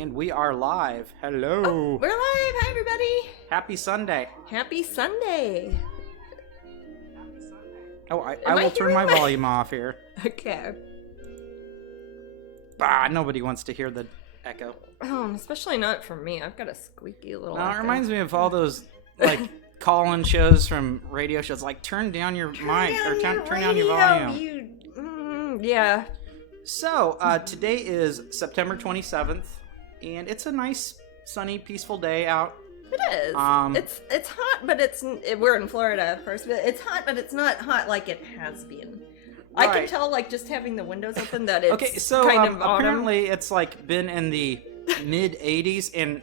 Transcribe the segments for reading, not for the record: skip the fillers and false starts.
And we are live. Hello. Oh, we're live. Hi, everybody. Happy Sunday. Happy Sunday. Oh, I will turn my volume off here. Okay. Bah, nobody wants to hear the echo. Oh, especially not from me. I've got a squeaky little No, it echo. reminds me of all those, like, call-in shows from radio shows. Like, turn down your mic, or turn down your volume. Yeah. So, today is September 27th, and it's a nice, sunny, peaceful day out. It is. It's hot, but we're in Florida, of course, but it's hot, but it's not hot like it has been. Right. I can tell, like, just having the windows open that it's okay, so, kind of apparently it's, like, been in the mid-80s, and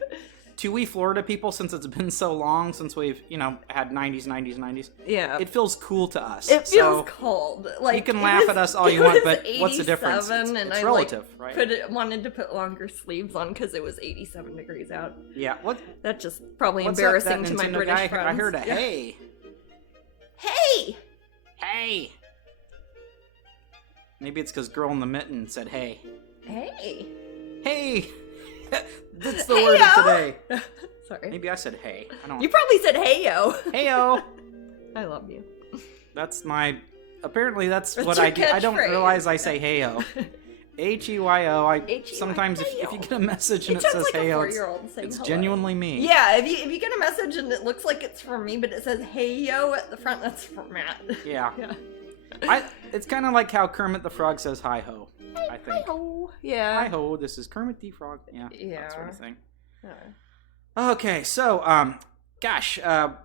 to we Florida people, since it's been so long since we've, had 90s. Yeah. It feels cool to us. It feels cold. Like, you can laugh at us all you want, but what's the difference? And it's I relative, right? Wanted to put longer sleeves on because it was 87 degrees out. Yeah. What? That's just probably what's embarrassing that to my Nintendo British guy? friends. I heard a hey. Hey! Hey! Maybe it's because Girl in the Mitten said hey. Hey! Hey! That's the word of today. Sorry. Maybe I said hey. I don't. You probably said hey-yo. Hey-yo. I love you. That's my... Apparently that's what your I do. I don't catchphrase. realize I say hey-yo. H-E-Y-O. H-E-Y-O. Sometimes if you get a message and it says like hey-yo, it's hello. Genuinely me. Yeah, if you get a message and it looks like it's for me, but it says hey-yo at the front, that's for Matt. Yeah. Yeah. It's kind of like how Kermit the Frog says hi-ho, I think. Hi-ho. Yeah. Hi-ho, this is Kermit the Frog. Yeah, that sort of thing. Yeah. Okay, so, gosh, Oh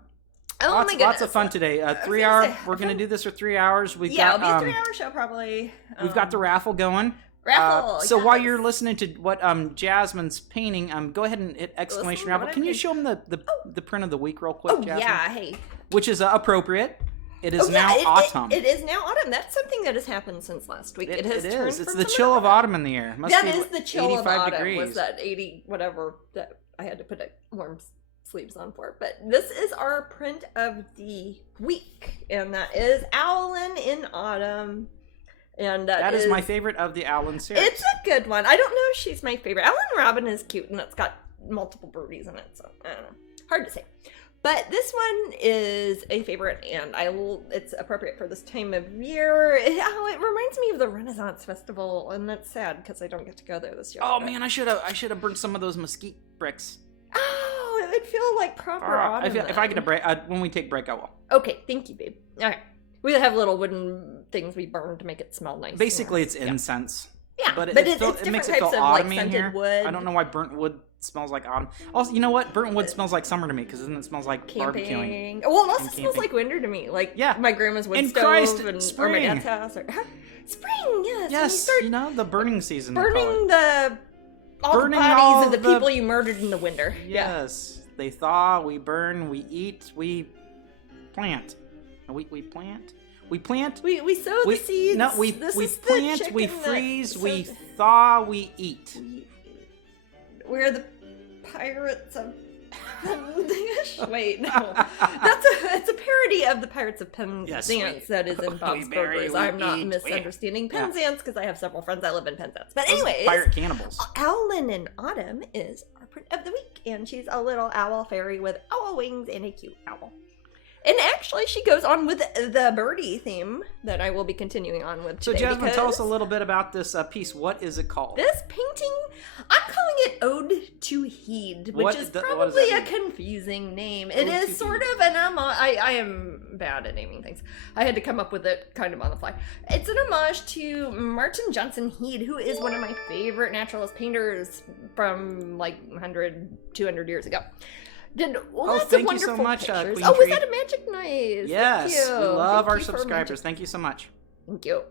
lots of fun today. 3 hour, we're going to do this for 3 hours. We've got, it'll be a 3-hour show probably. We've got the raffle going. Raffle. So while you're listening to what Jasmine's painting, go ahead and hit exclamation raffle. Can you show them the print of the week real quick, Jasmine? Yeah, hey. Which is appropriate. It is now autumn. It is now autumn. That's something that has happened since last week. It has turned. It's the chill of autumn in the air. That is the chill of autumn. Degrees. Was that 80 whatever that I had to put warm sleeves on for? But this is our print of the week, and that is Owlin in Autumn. And that is my favorite of the Owlin series. It's a good one. I don't know if she's my favorite. Owlin Robin is cute, and it's got multiple birdies in it, so I don't know. Hard to say. But this one is a favorite, and it's appropriate for this time of year. It reminds me of the Renaissance Festival, and that's sad because I don't get to go there this year. Oh man, I should have burned some of those mesquite bricks. Oh, it would feel like proper autumn. If I get a break, when we take break, I will. Okay, thank you, babe. Okay, we have little wooden things we burn to make it smell nice. Basically, it's incense. Yeah, but it makes it types feel of autumny like in here. wood. I don't know why burnt wood smells like autumn. Also, you know what? Burnt wood smells like summer to me because then it smells like barbecuing. Well, it also smells like winter to me. Like my grandma's wood stove or my dad's house. Spring, yes. Yes, the burning season. Burning the bodies of the people you murdered in the winter. Yes, they thaw. We burn. We eat. We plant. We plant. We plant. We sow the seeds. No, we plant. We freeze. We thaw. We eat. We're the pirates of Wait, no. It's a parody of the Pirates of Penzance that is in Bob's Burgers. I'm not misunderstanding Penzance because I have several friends that live in Penzance. But anyways, pirate cannibals. Owlin in Autumn is our print of the week, and she's a little owl fairy with owl wings and a cute owl. And actually, she goes on with the birdie theme that I will be continuing on with today. So, Jasmine, tell us a little bit about this piece. What is it called? This painting, I'm calling it Ode to Heed, which is probably a confusing name. It is sort of an homage. I am bad at naming things. I had to come up with it kind of on the fly. It's an homage to Martin Johnson Heed, who is one of my favorite naturalist painters from like 100, 200 years ago. Did lots of wonderful so much, pictures. Queen Was Tree. that a magic knife? Yes, Thank you. We love our you subscribers. Thank you so much. Thank you.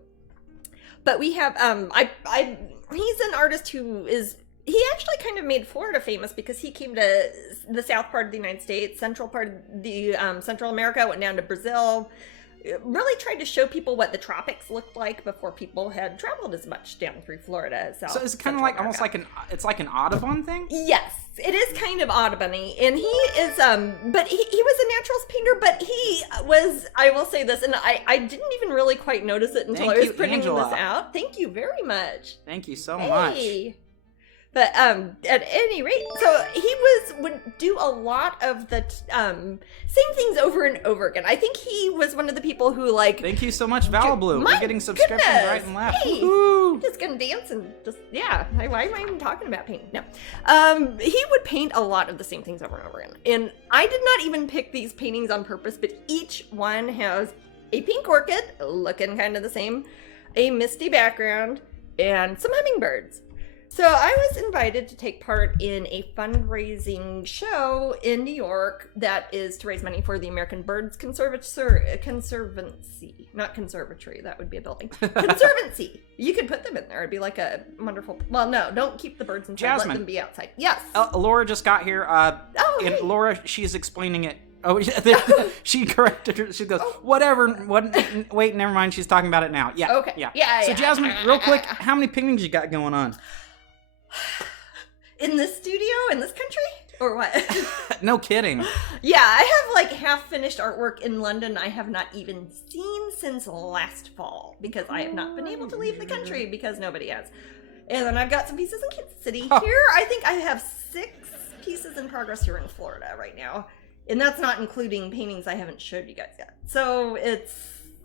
But we have he's an artist who is he actually kind of made Florida famous because he came to the south part of the United States, central part of the Central America, went down to Brazil. Really tried to show people what the tropics looked like before people had traveled as much down through Florida as South. So it's kind of like almost like it's like an Audubon thing. Yes, it is kind of Audubon-y, and he is but he was a naturalist painter, but he was, I will say this, and I didn't even really quite notice it until I was printing this out. Thank you very much. Thank you so much. But at any rate, so he would do a lot of the same things over and over again. I think he was one of the people who Thank you so much, Valblue. We're getting subscriptions right and left. Hey, I'm just gonna dance and why am I even talking about painting? No. He would paint a lot of the same things over and over again. And I did not even pick these paintings on purpose, but each one has a pink orchid looking kind of the same, a misty background, and some hummingbirds. So I was invited to take part in a fundraising show in New York that is to raise money for the American Birds Conservancy. Not conservatory, that would be a building. Conservancy. You could put them in there. It'd be like a wonderful... Well, no, don't keep the birds inside. Jasmine. Let them be outside. Yes. Laura just got here. And hey. Laura, she's explaining it. Oh, she corrected her. She goes, whatever. Wait, never mind. She's talking about it now. Yeah. Okay. Yeah. So, Jasmine, real quick, how many paintings you got going on? In this studio? In this country? Or what? No kidding. Yeah, I have half-finished artwork in London I have not even seen since last fall because I have not been able to leave the country because nobody has. And then I've got some pieces in Kansas City. Here, I think I have 6 pieces in progress here in Florida right now. And that's not including paintings I haven't showed you guys yet. So it's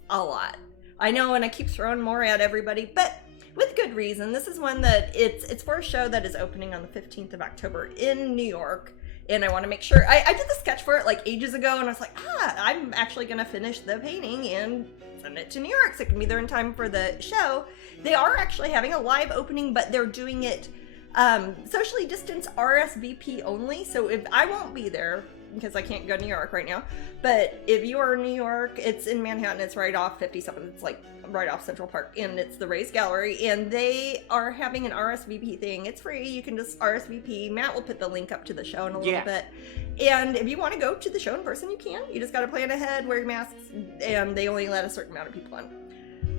a lot. I know, and I keep throwing more at everybody, but with good reason. This is one that it's for a show that is opening on the 15th of October in New York. And I want to make sure, I did the sketch for it ages ago, and I was like, I'm actually going to finish the painting and send it to New York so it can be there in time for the show. They are actually having a live opening, but they're doing it socially distanced RSVP only. So if I won't be there, because I can't go to New York right now, but if you are in New York, it's in Manhattan, it's right off 57, it's right off Central Park, and it's the Rays Gallery, and they are having an RSVP thing. It's free, you can just RSVP. Matt will put the link up to the show in a little bit, and if you want to go to the show in person, you can. You just got to plan ahead, wear your masks, and they only let a certain amount of people in.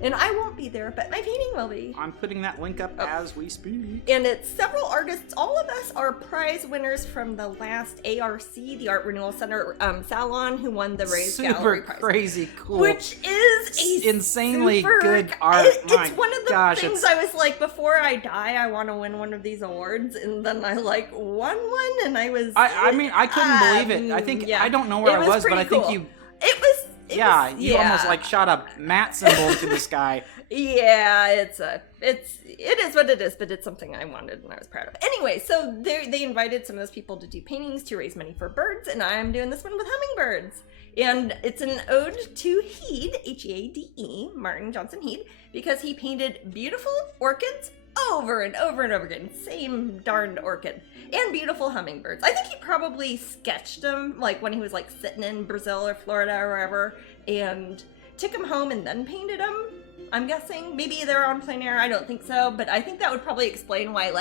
And I won't be there, but my painting will be. I'm putting that link up as we speak. And it's several artists. All of us are prize winners from the last ARC, the Art Renewal Center Salon, who won the Rays Gallery Prize. Super crazy cool. Which is insanely good art. It's one of the things I was like, before I die, I want to win one of these awards. And then I won one, and I was... I mean, I couldn't believe it. I think, I don't know where I was, but I think you... It was... You almost shot a Matt symbol into the sky. Yeah, it is what it is, but it's something I wanted and I was proud of. Anyway, so they invited some of those people to do paintings to raise money for birds, and I'm doing this one with hummingbirds. And it's an ode to Heed, Heade, Martin Johnson Heed, because he painted beautiful orchids over and over and over again. Same darned orchid. And beautiful hummingbirds. I think he probably sketched them when he was sitting in Brazil or Florida or wherever, and took them home and then painted them. I'm guessing. Maybe they're on plein air. I don't think so, but I think that would probably explain why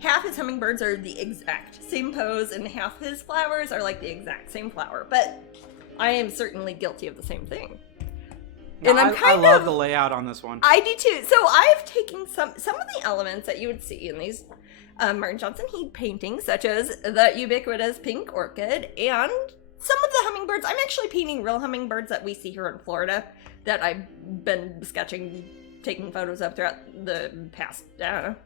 half his hummingbirds are the exact same pose and half his flowers are the exact same flower. But I am certainly guilty of the same thing. No, and I love the layout on this one. I do too. So I've taken some of the elements that you would see in these Martin Johnson Heed paintings, such as the ubiquitous pink orchid and some of the hummingbirds. I'm actually painting real hummingbirds that we see here in Florida that I've been sketching, taking photos of throughout the past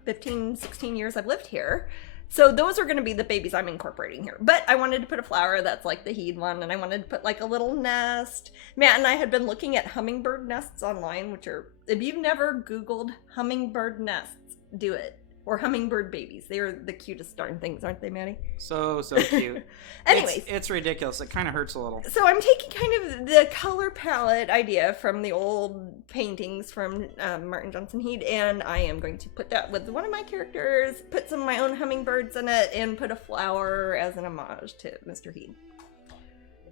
15, 16 years I've lived here. So those are going to be the babies I'm incorporating here. But I wanted to put a flower that's like the Heed one, and I wanted to put a little nest. Matt and I had been looking at hummingbird nests online, which are, if you've never Googled hummingbird nests, do it. Or hummingbird babies. They are the cutest darn things, aren't they, Maddie? So cute. Anyways. It's ridiculous. It kind of hurts a little. So I'm taking kind of the color palette idea from the old paintings from Martin Johnson Heed, and I am going to put that with one of my characters, put some of my own hummingbirds in it, and put a flower as an homage to Mr. Heed.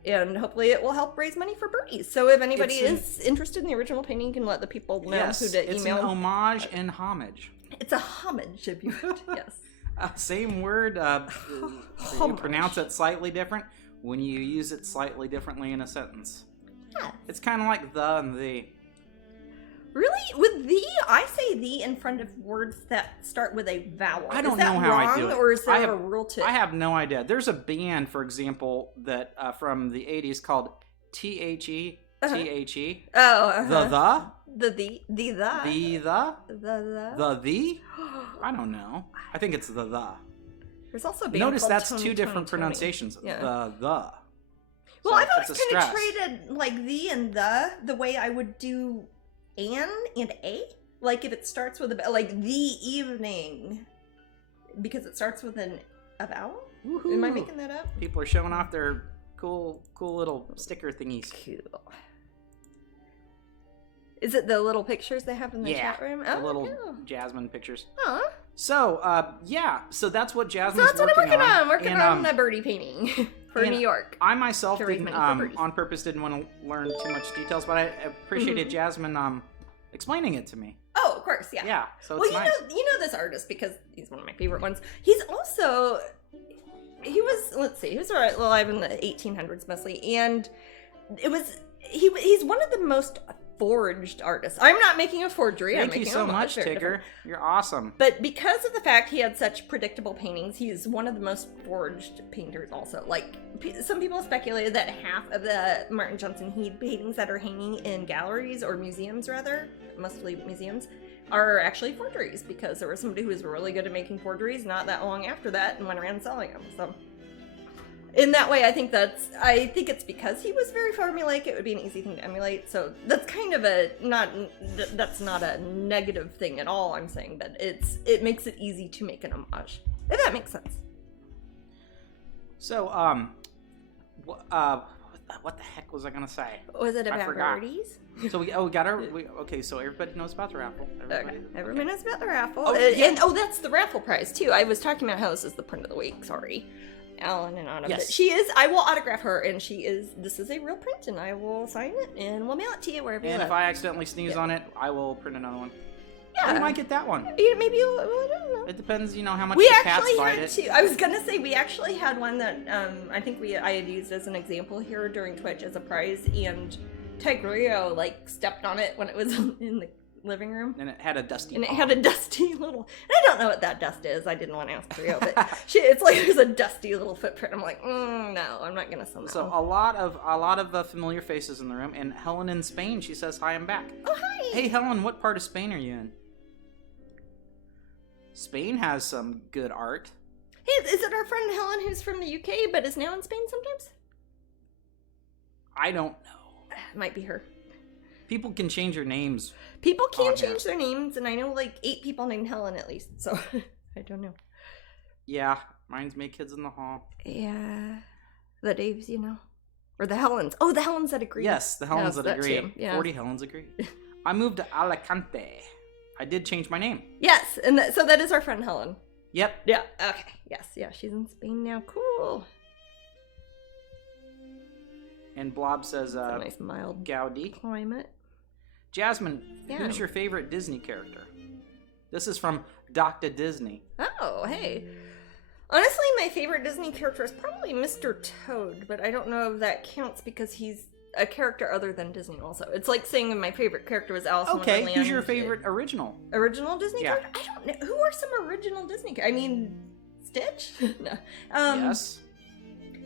And hopefully it will help raise money for birdies. So if anybody is interested in the original painting, you can let the people know who to email. It's an homage and homage. It's a homage, if you would, yes. Same word. You pronounce it slightly different when you use it slightly differently in a sentence. Yeah. It's kind of like the and the. Really? With the, I say the in front of words that start with a vowel. I don't know how I do it. Or is there a rule to it? I have no idea. There's a band, for example, that from the 80s called THE. Uh-huh. THE. Oh, uh-huh. The. I don't know. I think it's the. There's also a band Notice called that's Tony, two different Tony. pronunciations. Yeah. The. Well, So I've always it's a kind of stress. traded like the and the way I would do an and a. Like if it starts with like the evening, because it starts with a vowel. Woohoo. Am I making that up? People are showing off their cool little sticker thingies. Cool. Is it the little pictures they have in the chat room? The little Jasmine pictures. Huh. So, so that's what So Jasmine's that's what I'm working on. Working and, on a birdie painting for New York. I myself To raise didn't, money for birdies. on purpose, didn't want to learn too much details, but I appreciated Jasmine explaining it to me. Oh, of course, yeah. Yeah, so Well, it's nice. you know this artist because he's one of my favorite ones. He's also he was alive in the 1800s mostly, and he's one of the most forged artists. I'm not making a forgery. Thank you so much, Tigger. You're awesome. But because of the fact he had such predictable paintings, he's one of the most forged painters also. Like, some people speculated that half of the Martin Johnson Heade paintings that are hanging in galleries, or museums rather, mostly museums, are actually forgeries, because there was somebody who was really good at making forgeries not that long after that and went around selling them. So in that way, I think it's because he was very formulaic, it would be an easy thing to emulate. So that's kind of that's not a negative thing at all, I'm saying, but it makes it easy to make an homage, if that makes sense. So, what the heck was I gonna say? Was it I about forgot. birdies? So we got our okay. So everybody knows about the raffle. Everyone knows about the raffle. Oh, And that's the raffle prize too. I was talking about how this is the print of the week. Sorry, Alan and Anna. Yes. But she is. I will autograph her, and this is a real print, and I will sign it, and we'll mail it to you wherever you And live. if I accidentally sneeze on it, I will print another one. Yeah. You might get that one. Maybe I don't know. It depends, how much We the cats actually bite had it. two. I was gonna say we actually had one that I think I had used as an example here during Twitch as a prize, and Tigrio stepped on it when it was in the living room. And it had a dusty. And it paw. had a dusty little. I don't know what that dust is. I didn't want to ask Rio, but it's like there's a dusty little footprint. I'm like, no, I'm not gonna sell that. So one. a lot of familiar faces in the room. And Helen in Spain, she says, "Hi, I'm back." Oh, hi. Hey, Helen, what part of Spain are you in? Spain has some good art. Hey, is it our friend Helen who's from the UK but is now in Spain sometimes? I don't know. Might be her. People can change their names. People can Oh, change their names, and I know 8 people named Helen at least, so I don't know. Yeah, mine's Make Kids in the Hall. Yeah. The Daves, Or the Helens. Oh, the Helens that agree. Yes, the Helens that agree. Too. Yeah. 40 Helens agree. I moved to Alicante. I did change my name. Yes, and so that is our friend Helen. Yep. Yeah, okay. Yes, yeah, she's in Spain now. Cool. And Blob says, It's a nice mild Gaudi. climate. Jasmine, Yeah. who's your favorite Disney character? This is from Dr. Disney. Oh, hey. Honestly, my favorite Disney character is probably Mr. Toad, but I don't know if that counts because he's a character other than Disney also. It's like saying my favorite character was Alice in Okay, Wonderland. who's your favorite original? Original Disney Yeah. character? I don't know. Who are some original Disney characters? I mean, Stitch? No. Yes.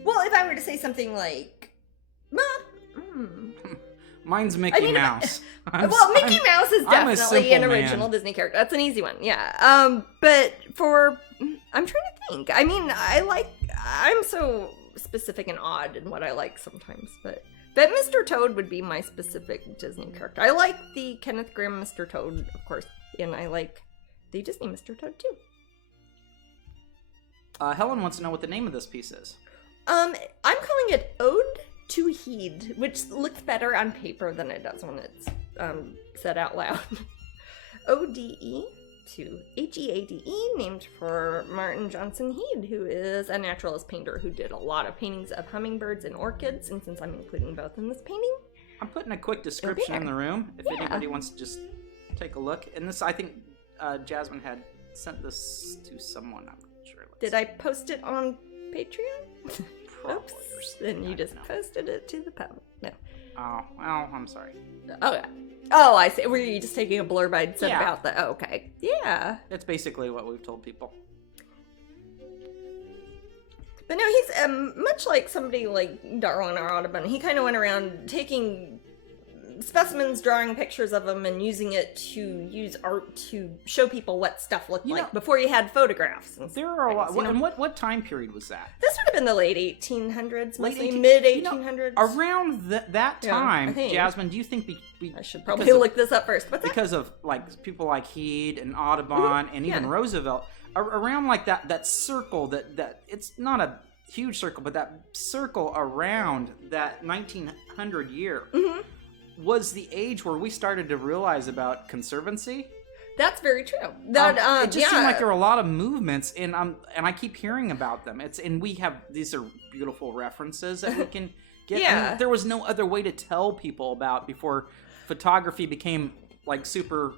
Well, if I were to say something like... Mine's Mickey Mouse. Mickey Mouse is I'm a definitely an simple original man. Disney character. That's an easy one, yeah. But I'm trying to think. I mean, I'm so specific and odd in what I like sometimes, but Mr. Toad would be my specific Disney character. I like the Kenneth Grahame Mr. Toad, of course, and I like the Disney Mr. Toad too. Helen wants to know what the name of this piece is. I'm calling it Ode to Heade, which looks better on paper than it does when it's said out loud. ODE to HEADE, named for Martin Johnson Heade, who is a naturalist painter who did a lot of paintings of hummingbirds and orchids, and since I'm including both in this painting, I'm putting a quick description in the room if anybody wants to just take a look. And this, I think Jasmine had sent this to someone. I'm not sure. Did I post it on Patreon? Probably. Oops. Then you just posted it to the public. No. Oh, well, I'm sorry. Oh, yeah. Oh, I see. Were you just taking a blurb I'd said Yeah. about the... Oh, okay. Yeah. That's basically what we've told people. But no, he's much like somebody like Darwin or Audubon. He kind of went around taking specimens, drawing pictures of them, and using it to use art to show people what stuff looked like before you had photographs. There are a lot. And what time period was that? This would have been the late 1800s, mostly mid 1800s. Around that time, Jasmine, do you think I should probably look this up first. What's that? Because of like people like Heed and Audubon and even Roosevelt, around like that circle that it's not a huge circle, but that circle around that 1900 year was the age where we started to realize about conservancy. That's very true. That it just seemed like there were a lot of movements, and I keep hearing about them. These are beautiful references that we can get. Yeah. And there was no other way to tell people about before photography became like super.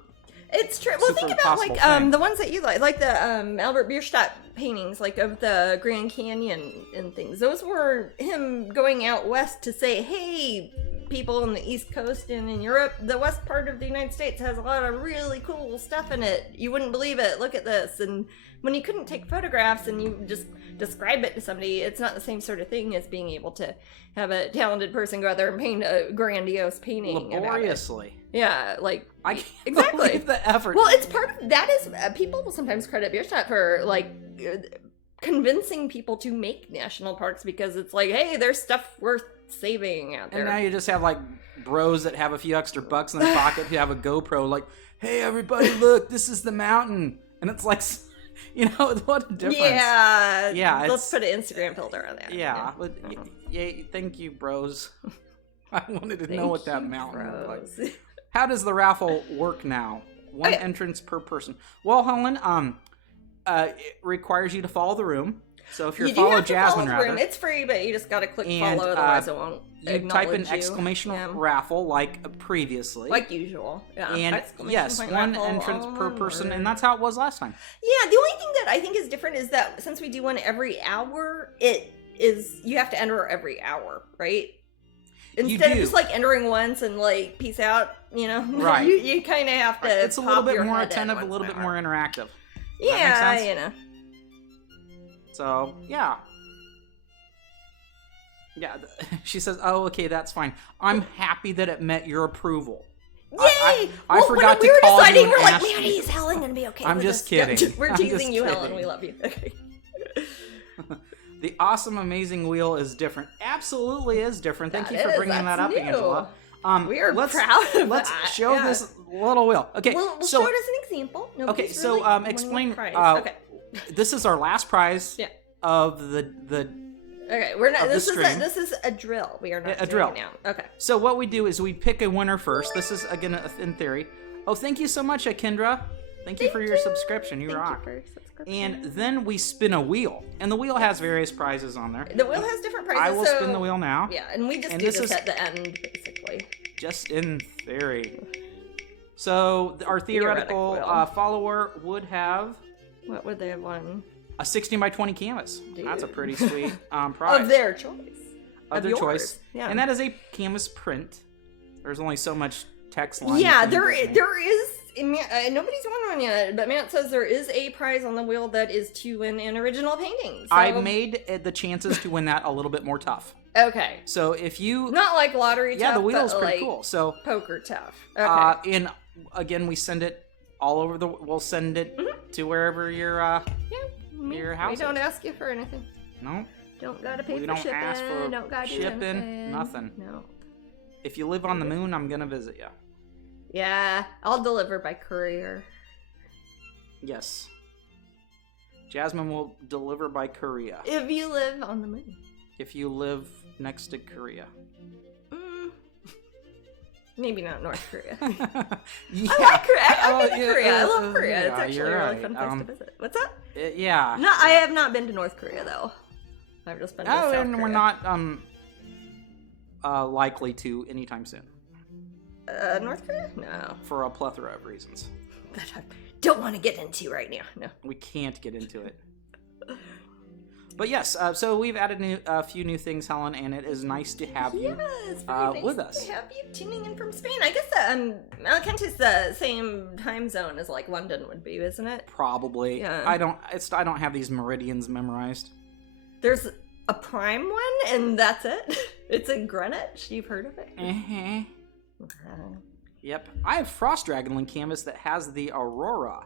It's true. Well, think about like the ones that you like the Albert Bierstadt paintings, like of the Grand Canyon and things. Those were him going out west to say, "Hey, people on the East Coast and in Europe, the west part of the United States has a lot of really cool stuff in it. You wouldn't believe it. Look at this." And when you couldn't take photographs and you just describe it to somebody, it's not the same sort of thing as being able to have a talented person go out there and paint a grandiose painting laboriously. Yeah, like I can't exactly believe the effort. Well, it's part of that is people will sometimes credit Bierstadt for like convincing people to make national parks because it's like, hey, there's stuff worth saving out there. And now you just have like bros that have a few extra bucks in their pocket who have a GoPro, like, hey, everybody, look, this is the mountain, and it's like. What a difference. Yeah. Let's put an Instagram filter on that. Yeah. Thank you, bros. I wanted to know what that mountain looked like. How does the raffle work now? One entrance per person. Well, Helen, it requires you to follow the room. So if you follow Jasmine, it's free, but you just got to click follow, otherwise it won't. You type in exclamation raffle like previously. Like usual. Yeah. And yes, one entrance per person, and that's how it was last time. Yeah, the only thing that I think is different is that since we do one every hour, you have to enter every hour, right? Instead of just like entering once and like peace out, Right. you kind of have to. It's a little bit more attentive, a little bit more interactive. Yeah, So, yeah. Yeah, she says, oh, okay, that's fine. I'm happy that it met your approval. Yay! I forgot to call you and we're ask like, man, is Helen going to be okay I'm with just this? kidding. We're teasing you, Helen. We love you. Okay. The awesome, amazing wheel is different. Absolutely is different. Thank you for bringing that up, new. Angela. We are proud of Let's show this little wheel. Okay, we'll show it as an example. Okay, so explain. Okay. This is our last prize of the Okay, we're not. This is a drill. We are not a drill now. Okay. So what we do is we pick a winner first. This is again in theory. Oh, thank you so much, Kendra. Thank you for your subscription. You rock. And then we spin a wheel, and the wheel has various prizes on there. The wheel has different prizes. I will spin the wheel now. Yeah, and we just do this at the end, basically. Just in theory. So our theoretical follower would have. What would they have won? A 16 by 20 canvas. Dude. That's a pretty sweet prize. Of their choice. Of their choice. Yeah. And that is a canvas print. There's only so much text line. Yeah, there is. Nobody's won one yet, but Matt says there is a prize on the wheel that is to win an original painting. So. I made the chances to win that a little bit more tough. Okay. So if you... Not like lottery tough, the wheel's pretty like cool. So poker tough. Okay. And again, we send it all over we'll send it to wherever your house We don't ask you for anything. No. Don't gotta pay we for don't shipping. ask for don't gotta shipping. Nothing. No. If you live on the moon, I'm gonna visit you. Yeah, I'll deliver by courier. Yes. Jasmine will deliver by Korea. If you live on the moon. If you live next to Korea. Maybe not North Korea. Yeah. I like Korea. I've been to Korea. I love Korea. It's actually a really fun place to visit. What's that? Yeah. No, I have not been to North Korea though. I've just been to South Korea. And we're not likely to anytime soon. North Korea? No. For a plethora of reasons. That I don't want to get into right now. No. We can't get into it. But yes, so we've added a few new things, Helen, and it is nice to have you nice with us. To have you tuning in from Spain. I guess Kent is the same time zone as like London would be, isn't it? Probably. Yeah. I don't have these meridians memorized. There's a prime one, and that's it. It's in Greenwich. You've heard of it? Uh-huh. Yep. I have Frost Dragonling canvas that has the Aurora.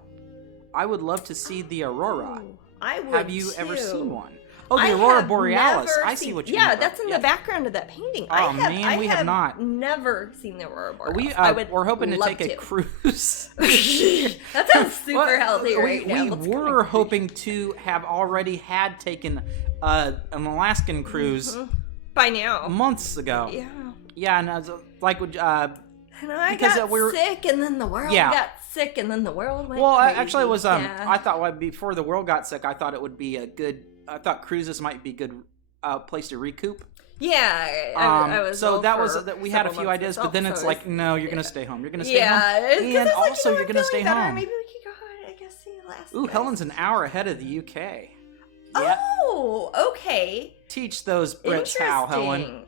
I would love to see the Aurora. I would. Have you too. ever seen one? Oh, the Aurora Borealis. I see what you mean. Yeah, that's in the background of that painting. Oh, man, we have not. Never seen the Aurora Borealis. We're hoping to take a cruise. That sounds super healthy right now. We were hoping to have already had taken an Alaskan cruise by now. Months ago. Yeah. Yeah, and like and I got sick, and then the world got sick, and then the world went crazy. Actually, it was I thought before the world got sick, I thought it would be a good. I thought cruises might be a good place to recoup. Yeah, I was. So that was that. We had a few ideas, but then it's like, no, you're gonna stay home. You're gonna stay home, and also you're gonna stay home. Maybe we could go. I guess see Alaska. Ooh, Helen's an hour ahead of the UK. Yep. Oh, okay. Teach those Brits how, Helen.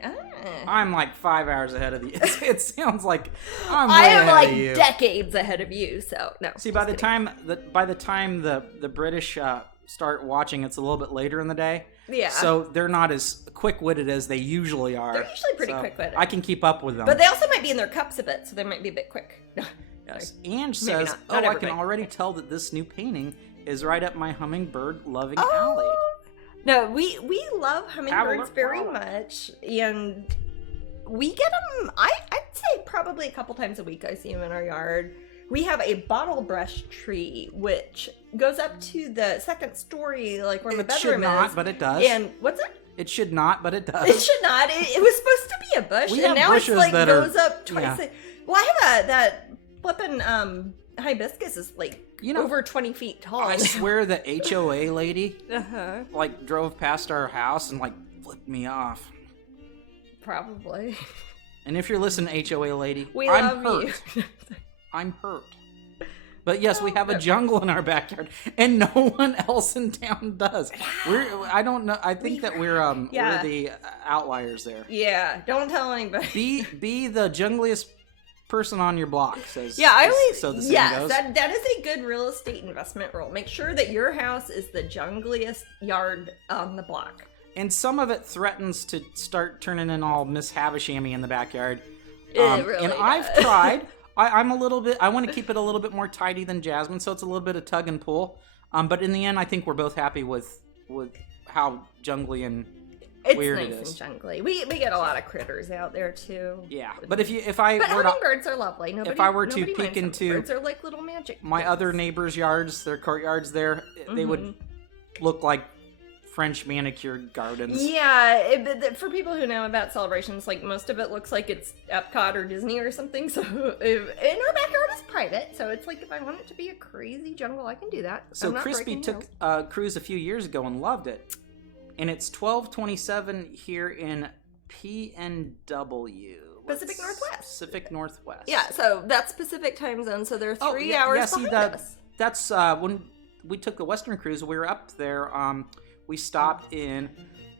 I'm like 5 hours ahead of you. It sounds like I'm way ahead of you. Decades ahead of you. So no. See, by the time the British start watching, it's a little bit later in the day. Yeah. So they're not as quick-witted as they usually are. They're usually pretty quick-witted. I can keep up with them. But they also might be in their cups a bit, so they might be a bit quick. Yes. Ange says, not I can already tell that this new painting is right up my hummingbird-loving alley. No, we love hummingbirds very much, and we get them, I'd say probably a couple times a week I see them in our yard. We have a bottle brush tree, which goes up to the second story, like where the bedroom is. It should not, but it does. And what's it? It should not, but it does. It should not. It was supposed to be a bush, and now it's like goes up twice. Yeah. Well, I have that flippin' hibiscus is like over 20 feet tall. I swear the HOA lady like drove past our house and like flipped me off. Probably. And if you're listening, HOA lady, I'm hurt. I'm hurt. But yes, we have a jungle in our backyard, and no one else in town does. I don't know. I think that we're the outliers there. Yeah, don't tell anybody. Be the jungliest person on your block, says. Yeah, I always. So the saying goes. That is a good real estate investment rule. Make sure that your house is the jungliest yard on the block. And some of it threatens to start turning in all Miss Havishamy in the backyard. It really and does. I've tried. I'm a little bit. I want to keep it a little bit more tidy than Jasmine, so it's a little bit of tug and pull. But in the end, I think we're both happy with how jungly and weird it is. It's nice and jungly. We get a lot of critters out there too. Yeah, but hummingbirds are lovely. If I were to peek into birds are like little magic. My other neighbors' yards, their courtyards, there they would look like French manicured gardens. Yeah, for people who know about celebrations, like most of it looks like it's Epcot or Disney or something. So, and our backyard is private, so it's like if I want it to be a crazy jungle, I can do that. So Crispy took a cruise a few years ago and loved it, and it's 12:27 here in PNW. Pacific Northwest. Pacific Northwest. Yeah, so that's Pacific time zone. So they're 3 hours behind us. That's when we took the Western cruise. We were up there. We stopped in.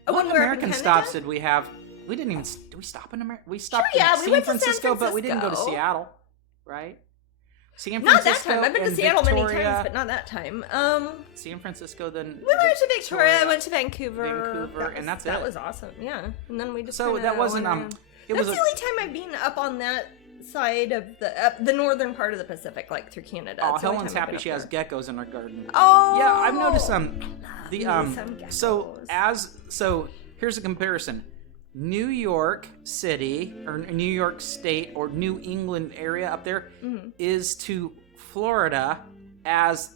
What American stops did we have? We didn't even. Did we stop in America? We stopped in San Francisco, but we didn't go to Seattle, right? San Francisco. Not that time. I've been to Seattle many times, but not that time. San Francisco, then. We went to Victoria. I went to Vancouver. And that's it. That was awesome. Yeah, and then we just. So that wasn't. That's the only time I've been up on that side of the northern part of the Pacific, like through Canada. Oh, Helen's happy she has geckos in her garden. Oh, yeah, I've noticed some so here's a comparison: New York City or New York State or New England area up there is to Florida as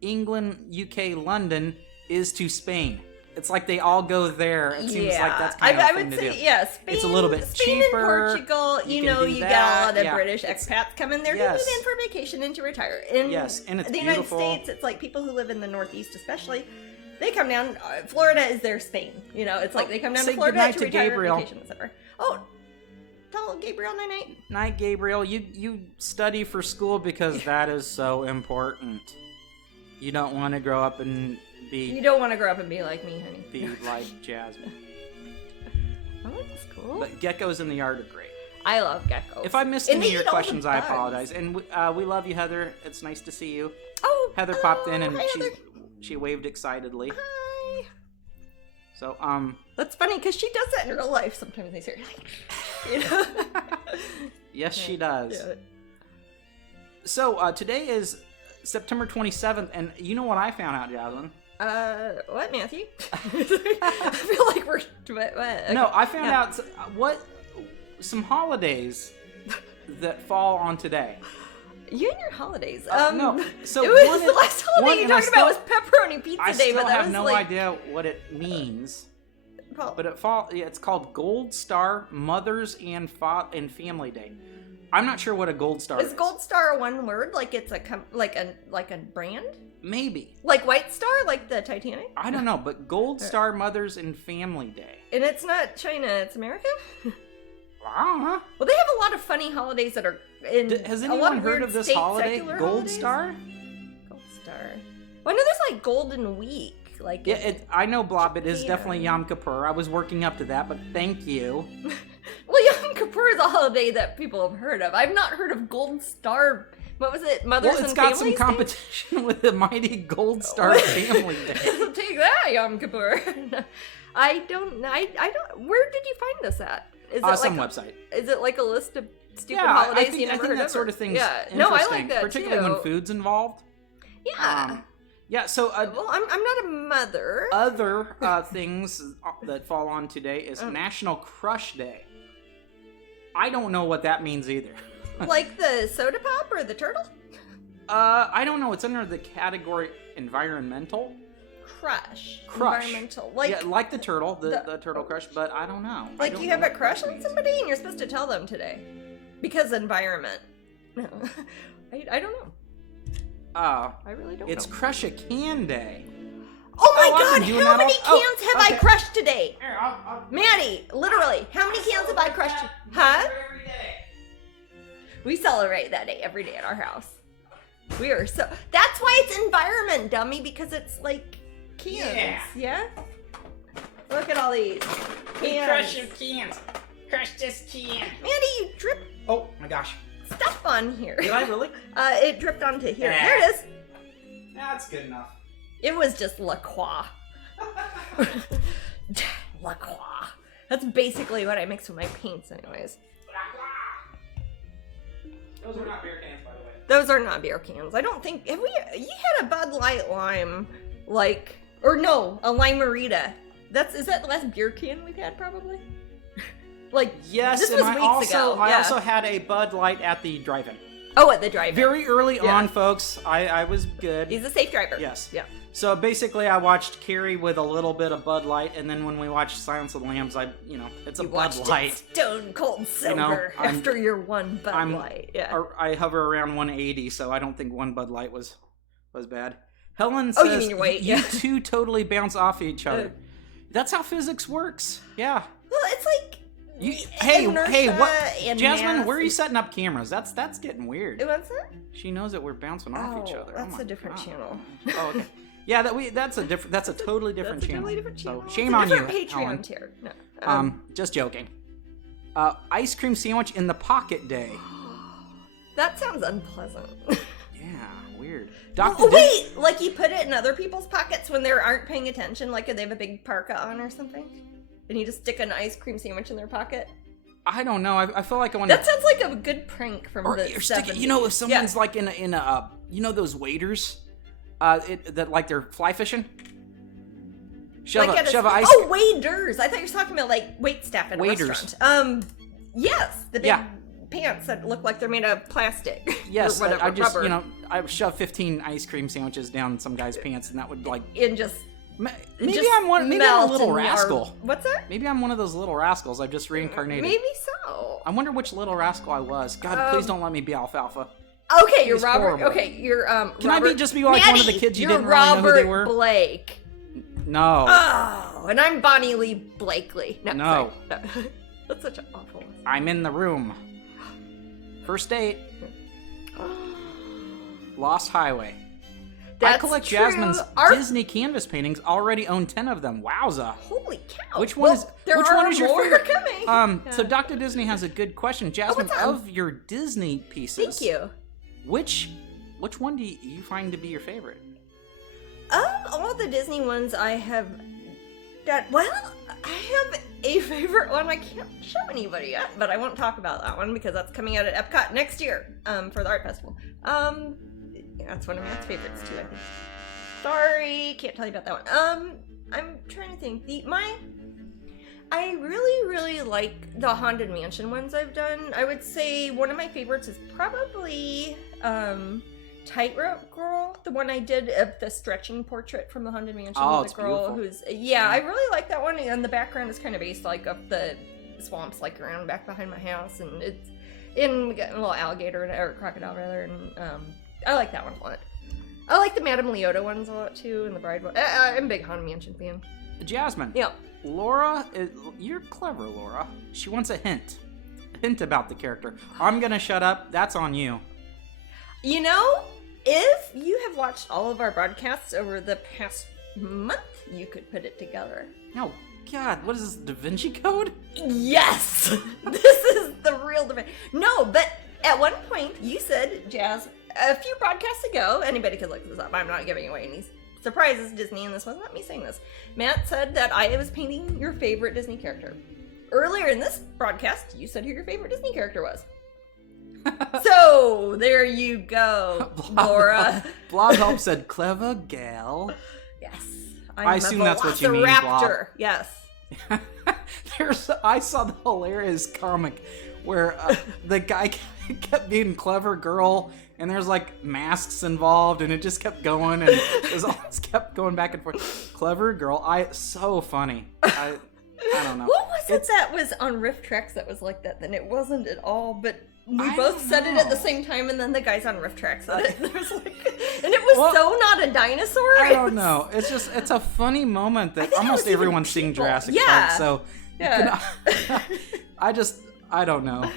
England, UK, London is to Spain. It's like they all go there. It seems like that's kind of a thing to do. Yeah, Spain. It's a little bit Spain cheaper. and Portugal, you get a lot of British expats coming there to move in for vacation and to retire. In and it's the beautiful. United States, it's like people who live in the Northeast especially, they come down, Florida is their Spain. It's like they come down to Florida to retire Gabriel. Vacation, etc. Oh, tell Gabriel night-night. Night, Gabriel. You study for school because that is so important. You don't want to grow up and You don't want to grow up and be like me, honey. Be like Jasmine. Oh, that's cool. But geckos in the yard are great. I love geckos. If I missed any of your questions, I apologize. And we love you, Heather. It's nice to see you. Oh, Heather popped in and she waved excitedly. Hi. So that's funny because she does that in real life sometimes. They say, Yes, she does. Yeah. So, today is September 27th, and you know what I found out, Jasmine? What, Matthew? I feel like we're... What? Okay. No, I found out some holidays that fall on today. You and your holidays. No. So it was the last holiday you talked about was pepperoni pizza day. I still have no idea what it means. But it's called Gold Star Mothers and Family Day. I'm not sure what a gold star is. Is gold star one word? Like it's like a brand? Maybe. Like White Star, like the Titanic? I don't know, but Gold Star Mothers and Family Day. And it's not China, it's America? I don't know. Well, they have a lot of funny holidays that are in Has anyone heard of this holiday? Gold holidays? Star? Gold Star. Well, I know there's like Golden Week. Like I know, Blob. It is definitely Yom Kippur. I was working up to that, but thank you. Well, Yom Kippur is a holiday that people have heard of. I've not heard of Gold Star. What was it? Mothers and Families Day? Well, it's got some competition with the mighty Gold Star Family Day. Take that, Yom Kippur. I don't. Where did you find this at? Is it some website. Is it like a list of stupid holidays you never heard of? I think that sort of thing is interesting. No, I like that particularly too. when food's involved. Yeah. Yeah, so... well, I'm not a mother. Other things that fall on today is National Crush Day. I don't know what that means either. Like the soda pop or the turtle? I don't know. It's under the category environmental. Crush. Environmental. Like the turtle, the turtle crush, but I don't know. Like you have a crush on somebody and you're supposed to tell them today. Because environment. No. I don't know. I really don't know. It's Crush a Can Day. Oh my God! How many cans have I crushed today? Here, I'll... Maddie, literally, how many cans have I crushed? Huh? Every day. We celebrate that day every day at our house. We are so... That's why it's environment, dummy, because it's like cans. Yeah? Look at all these cans. Crush your cans. Crush this can. Maddie, you dripped... Oh my gosh. Stuff on here. Did I really? It dripped onto here. There it is. That's good enough. It was just La Croix. La Croix. That's basically what I mix with my paints anyways. Those are not beer cans, by the way. Those are not beer cans. I don't think... You had a Bud Light lime, like... Or no, a Lime-A-Rita. Is that the last beer can we've had, probably? Like, yes, this was weeks ago. I also had a Bud Light at the drive-in. Oh, at the drive-in. Very early on, folks. I was good. He's a safe driver. Yes. Yeah. So basically, I watched Carrie with a little bit of Bud Light, and then when we watched Silence of the Lambs, it's a Bud Light. Stone cold sober after your one Bud Light. Yeah. I hover around 180, so I don't think one Bud Light was bad. Helen says, you mean your weight? You two totally bounce off each other. That's how physics works. Yeah. Well, it's like... Hey, what? Jasmine, where are you setting up cameras? That's getting weird. What's that? She knows that we're bouncing off each other. That's a different channel. Oh, okay. Yeah, that's a totally different channel. Totally different channel. So shame on you, Patreon Helen. tier. No. Just joking. Ice cream sandwich in the pocket day. That sounds unpleasant. Yeah, weird. Wait, like you put it in other people's pockets when they aren't paying attention, like if they have a big parka on or something? And you just stick an ice cream sandwich in their pocket? I don't know. I feel like I want That sounds like a good prank from the 70s. If someone's like in a those waders, that like they're fly fishing. Shove like a ice. Oh, waders! I thought you were talking about like waitstaff at a waders. Restaurant. Yes, the big pants that look like they're made of plastic. Yes, or whatever, I just rubber. I shoved 15 ice cream sandwiches down some guy's pants, and that would like and just. Maybe I'm a little rascal. What's that? Maybe I'm one of those little rascals I've just reincarnated. Maybe so. I wonder which little rascal I was. God, please don't let me be Alfalfa. Okay, you're Robert. Horrible. Okay, you're Can Robert, I just be like one of the kids you didn't really Robert know who they were? Blake. No. Oh, and I'm Bonnie Lee Blakely. No. That's such an awful one. I'm in the room. First date. Lost Highway. That's I collect true. Jasmine's Disney canvas paintings. Already own 10 of them. Wowza! Holy cow! Which one is your favorite? Coming. So Dr. Disney has a good question, Jasmine. Of your Disney pieces, thank you. Which one do you find to be your favorite? All the Disney ones I have done. Well, I have a favorite one. I can't show anybody yet, but I won't talk about that one because that's coming out at Epcot next year for the art festival. That's one of Matt's favorites too, I think. Sorry, can't tell you about that one. I'm trying to think. I really, really like the Haunted Mansion ones I've done. I would say one of my favorites is probably Tightrope Girl, the one I did of the stretching portrait from the Haunted Mansion. Oh, with the girl beautiful. I really like that one. And the background is kind of based like of the swamps like around back behind my house, and we got a little alligator or crocodile rather, and I like that one a lot. I like the Madame Leota ones a lot too, and the Bride one. I'm a big Haunted Mansion fan. Jasmine. Yeah. Laura, you're clever, Laura. She wants a hint about the character. I'm gonna shut up. That's on you. You know, if you have watched all of our broadcasts over the past month, you could put it together. Oh, God, what is this, Da Vinci Code? Yes! This is the real Da Vinci. No, but at one point, you said, Jazz, a few broadcasts ago, anybody could look this up, I'm not giving away any surprises, Disney, and this was not me saying this. Matt said that I was painting your favorite Disney character. Earlier in this broadcast, you said who your favorite Disney character was. So, there you go, Laura. Blob Help said, clever gal. Yes. I assume that's what you mean, Raptor. Blob. Yes. I saw the hilarious comic where the guy kept being clever girl, and there's like masks involved, and it just kept going, and it always kept going back and forth. Clever girl. So funny. I don't know. What was it that was on Riff Tracks that was like that? Then it wasn't at all, but we both said it at the same time, and then the guys on Riff Tracks said it. There was and it was so not a dinosaur. I don't know. It's a funny moment that almost everyone's seeing Jurassic Park. So I don't know.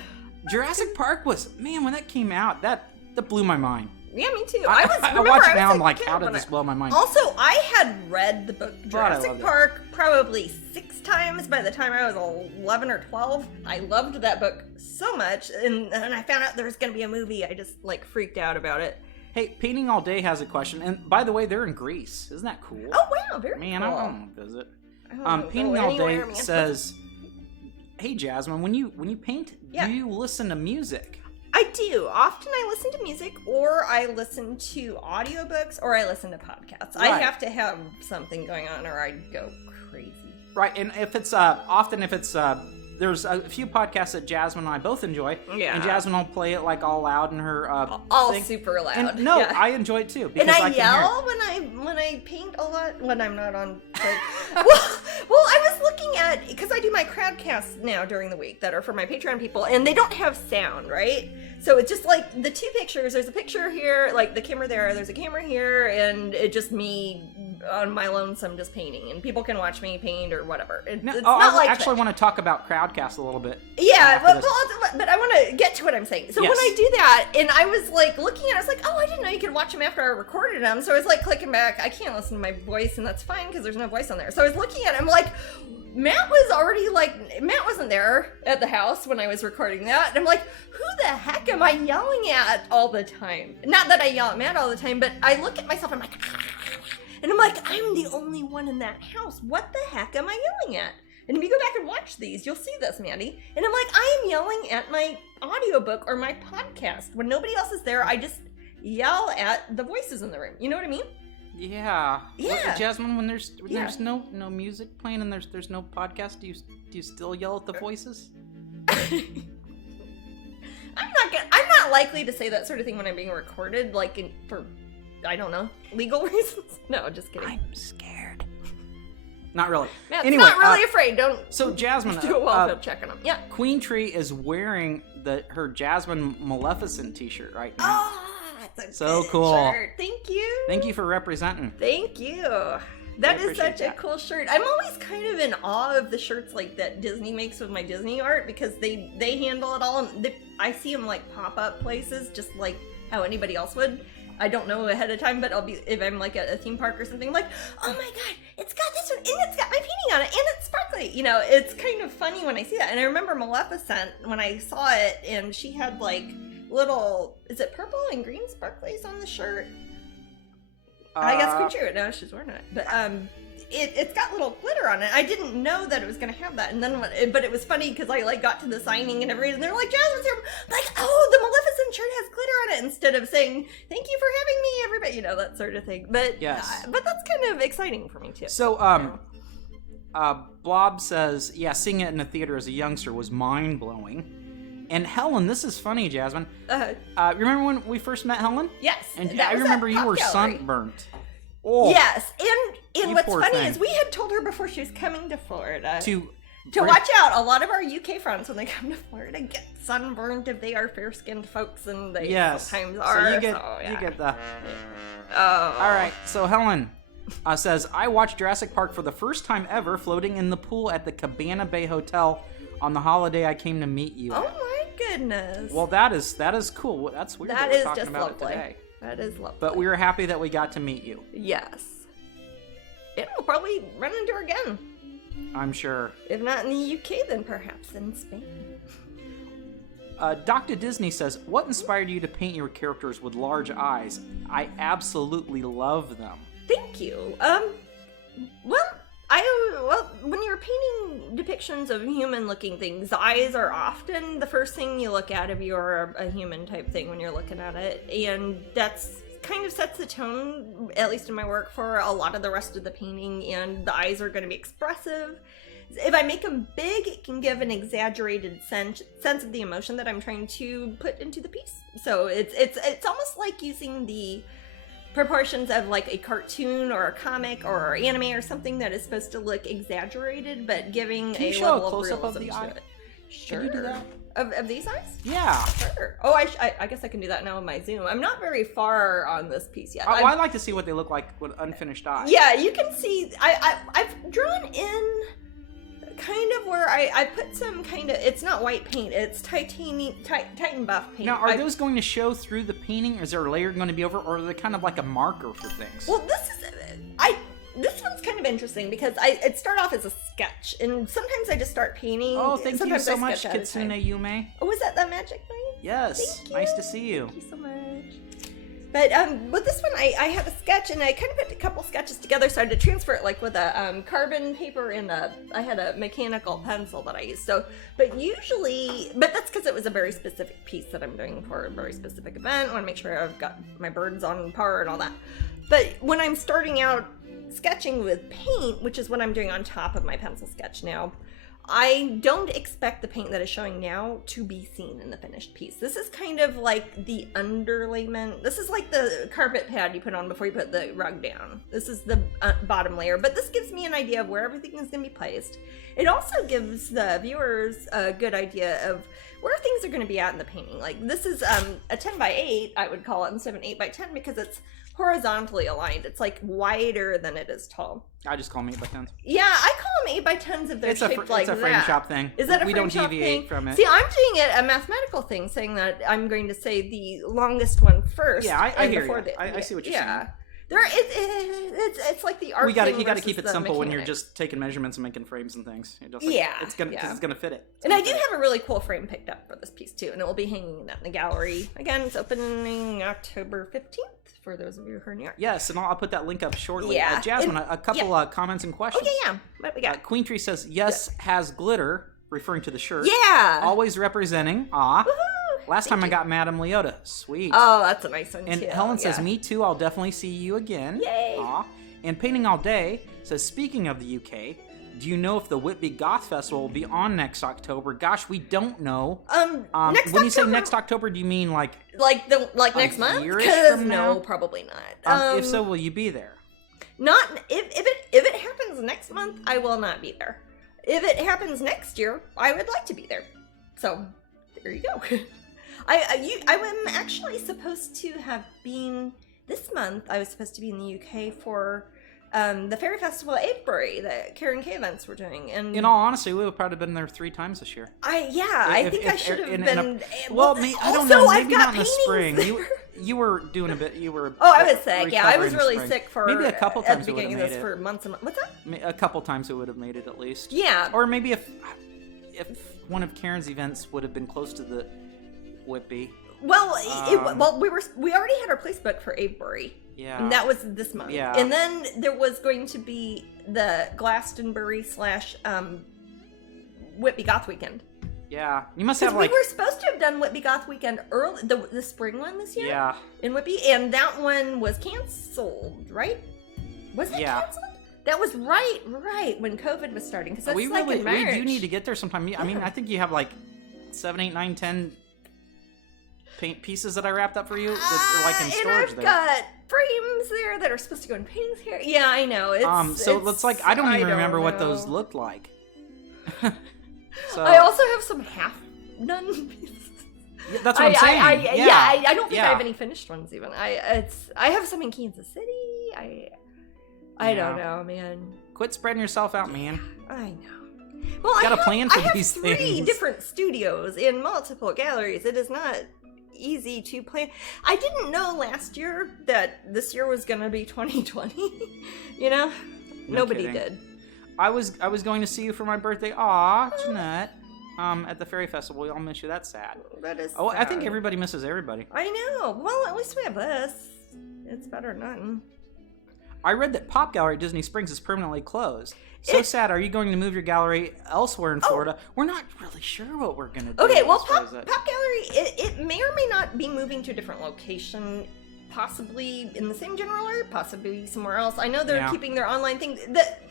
Jurassic Park was, man, when that came out, that blew my mind. Yeah, me too. I watch it now, I'm like, how did this blow my mind? Also, I had read the book Jurassic Park probably 6 times by the time I was 11 or 12. I loved that book so much, and I found out there was going to be a movie. I just, like, freaked out about it. Hey, Painting All Day has a question, and by the way, they're in Greece. Isn't that cool? Oh, wow, very cool. Man, I want to visit. Painting All Day says, hey, Jasmine, when you paint, do you listen to music? I do. Often I listen to music, or I listen to audiobooks, or I listen to podcasts. Right. I have to have something going on, or I'd go crazy. Right, and if it's there's a few podcasts that Jasmine and I both enjoy. Yeah. And Jasmine will play it like all loud in her all thing. Super loud. And I enjoy it too. And I yell when I paint a lot when I'm not on. Well, I was looking at, because I do my crowdcasts now during the week that are for my Patreon people, and they don't have sound, right? So it's just like the 2 pictures. There's a picture here, like the camera there's a camera here, and it's just me on my lonesome just painting, and people can watch me paint or whatever. It's not like actually want to talk about crowdcast a little bit. Yeah, but I want to get to what I'm saying. So when I do that, and I was like looking at it, I was like, oh, I didn't know you could watch them after I recorded them. So I was like clicking back. I can't listen to my voice, and that's fine because there's no voice on there. So I was looking at it, I'm like, Matt wasn't there at the house when I was recording that. And I'm like, who the heck am I yelling at all the time? Not that I yell at Matt all the time, but I look at myself, I'm like, and I'm like, I'm the only one in that house. What the heck am I yelling at? And if you go back and watch these, you'll see this, Mandy. And I'm like, I am yelling at my audiobook or my podcast. When nobody else is there, I just yell at the voices in the room. You know what I mean? Yeah. Well, Jasmine, when there's no music playing and there's no podcast, do you still yell at the voices? I'm not likely to say that sort of thing when I'm being recorded, like for I don't know, legal reasons. No, just kidding. I'm scared. Not really. Matt's not really afraid. Don't. So Jasmine, do a well-filled check on him. Yeah. Queen Tree is wearing her Jasmine Maleficent T-shirt right now. Oh, that's a good cool shirt. Thank you. Thank you for representing. Thank you. That is such a cool shirt. I'm always kind of in awe of the shirts like that Disney makes with my Disney art because they handle it all. And I see them like pop up places just like how anybody else would. I don't know ahead of time, but if I'm like at a theme park or something, I'm like, oh my god, it's got this one, and it's got my painting on it, and it's sparkly. You know, it's kind of funny when I see that. And I remember Maleficent when I saw it, and she had like little, is it purple and green sparklies on the shirt? I guess Queen Tree. No, she's wearing it. But it's got little glitter on it. I didn't know that it was going to have that. And then, but it was funny because I like got to the signing and everybody, and they're like, Jasmine's here. I'm like, oh, the Maleficent shirt has glitter on it, instead of saying, thank you for having me, everybody, you know, that sort of thing. But yes. But that's kind of exciting for me too. So, Blob says, yeah, seeing it in a theater as a youngster was mind-blowing. And Helen, this is funny, Jasmine. Remember when we first met Helen? Yes. And I remember you were sunburnt. Oh, yes. And what's funny is we had told her before she was coming to Florida to watch out. A lot of our UK friends, when they come to Florida, get sunburned if they are fair-skinned folks, and they sometimes are. So you get the... Oh. All right. So Helen says, I watched Jurassic Park for the first time ever floating in the pool at the Cabana Bay Hotel on the holiday I came to meet you. Oh my goodness. Well, that is cool. That's weird. That is talking just about lovely. It today. That is lovely. But we were happy that we got to meet you. Yes. And we'll probably run into her again. I'm sure. If not in the UK, then perhaps in Spain. Dr. Disney says, what inspired you to paint your characters with large eyes? I absolutely love them. Thank you. When you're painting depictions of human-looking things, eyes are often the first thing you look at if you're a human type thing when you're looking at it, and that's kind of sets the tone, at least in my work, for a lot of the rest of the painting. And the eyes are going to be expressive. If I make them big, it can give an exaggerated sense of the emotion that I'm trying to put into the piece. So it's almost like using the proportions of like a cartoon or a comic or anime or something that is supposed to look exaggerated, but giving Can you a show level a close-up of of the eye? Sure. Can you do that? Of these eyes? Yeah. Sure. Oh, I guess I can do that now with my zoom. I'm not very far on this piece yet. I like to see what they look like with unfinished eyes. Yeah, you can see. I've drawn in kind of where I put some kind of, it's not white paint, it's Titan buff paint. Now, are those going to show through the painting? Is there a layer going to be over, or are they kind of like a marker for things? Well, this one's kind of interesting because it started off as a sketch, and sometimes I just start painting. Oh, thank you so much, Kitsune Yume. Oh, was that Magic Night? Yes, nice to see you. Thank you so much. But with this one, I had a sketch, and I kind of put a couple sketches together, so I had to transfer it like with a carbon paper, and I had a mechanical pencil that I used. So, but that's because it was a very specific piece that I'm doing for a very specific event. I want to make sure I've got my birds on par and all that. But when I'm starting out sketching with paint, which is what I'm doing on top of my pencil sketch now, I don't expect the paint that is showing now to be seen in the finished piece. This is kind of like the underlayment. This is like the carpet pad you put on before you put the rug down. This is the bottom layer, but this gives me an idea of where everything is going to be placed. It also gives the viewers a good idea of where things are going to be at in the painting. Like this is a 10 by 8, I would call it, instead of an 8 by 10 because it's horizontally aligned. It's like wider than it is tall. I just call them 8 by 10s. Yeah, I call them 8 by 10s if they're shaped like that. It's a frame shop thing. Is that a frame shop thing? We don't deviate from it. See, I'm doing it a mathematical thing, saying that I'm going to say the longest one first. Yeah, I hear you. I see what you're saying. It's like the art. You got to keep it simple when you're just taking measurements and making frames and things. It's gonna fit it. And I do have a really cool frame picked up for this piece too, and it will be hanging in the gallery. Again, it's opening October 15th. For those of you who are in New York. Yes, and I'll put that link up shortly. Yeah. Jasmine, a couple comments and questions. Oh, yeah. What we got? Queen Tree says, yes, has glitter, referring to the shirt. Yeah. Always representing. Woohoo. Last time I got Madame Leota. Sweet. Oh, that's a nice one, and too. And Helen says, me too, I'll definitely see you again. Yay. And Painting All Day says, speaking of the UK, do you know if the Whitby Goth Festival will be on next October? Gosh, we don't know. When you say next October, do you mean like next month? Because no, probably not. If so, will you be there? Not if it happens next month, I will not be there. If it happens next year, I would like to be there. So there you go. I am actually supposed to have been this month. I was supposed to be in the UK for the Fairy Festival at Avebury that Kieran K events were doing, and in all honesty, we would probably been there 3 times this year. I think I should have been. I don't know. Maybe not in the spring. You were doing a bit. You were. Oh, I was sick. Yeah, I was really sick for maybe a couple times at the beginning of this for months and months. What's that? A couple times it would have made it at least. Yeah. Or maybe if one of Kieran's events would have been close to the Whitby. Well, we already had our place booked for Avebury. Yeah. And that was this month. Yeah. And then there was going to be the Glastonbury / Whitby Goth Weekend. Yeah. You must have we were supposed to have done Whitby Goth Weekend early, the spring one this year. Yeah. In Whitby, and that one was canceled, right? Was it canceled? That was right when COVID was starting. Because that's in March. We do need to get there sometime. I mean, I think you have 7, 8, 9, 10 paint pieces that I wrapped up for you that are in storage and I've got frames there that are supposed to go in paintings here. Yeah, I know. It's I don't even remember what those looked like. So I also have some half-done pieces. Yeah, that's what I'm saying. I don't think I have any finished ones even. I have some in Kansas City. I don't know, man. Quit spreading yourself out, man. I know. Well, I got a plan for these things. I have 3 different studios in multiple galleries. It is not easy to plan. I didn't know last year that this year was going to be 2020. Nobody did. I was going to see you for my birthday. Aw, Jeanette. At the Fairy Festival. I'll miss you. That's sad. That is sad. I think everybody misses everybody. I know. Well, at least we have this. It's better than nothing. I read that Pop Gallery at Disney Springs is permanently closed. So sad. Are you going to move your gallery elsewhere in Florida? We're not really sure what we're going to do. Okay, well, Pop Gallery, it may or may not be moving to a different location, possibly in the same general area, possibly somewhere else. I know they're keeping their online thing.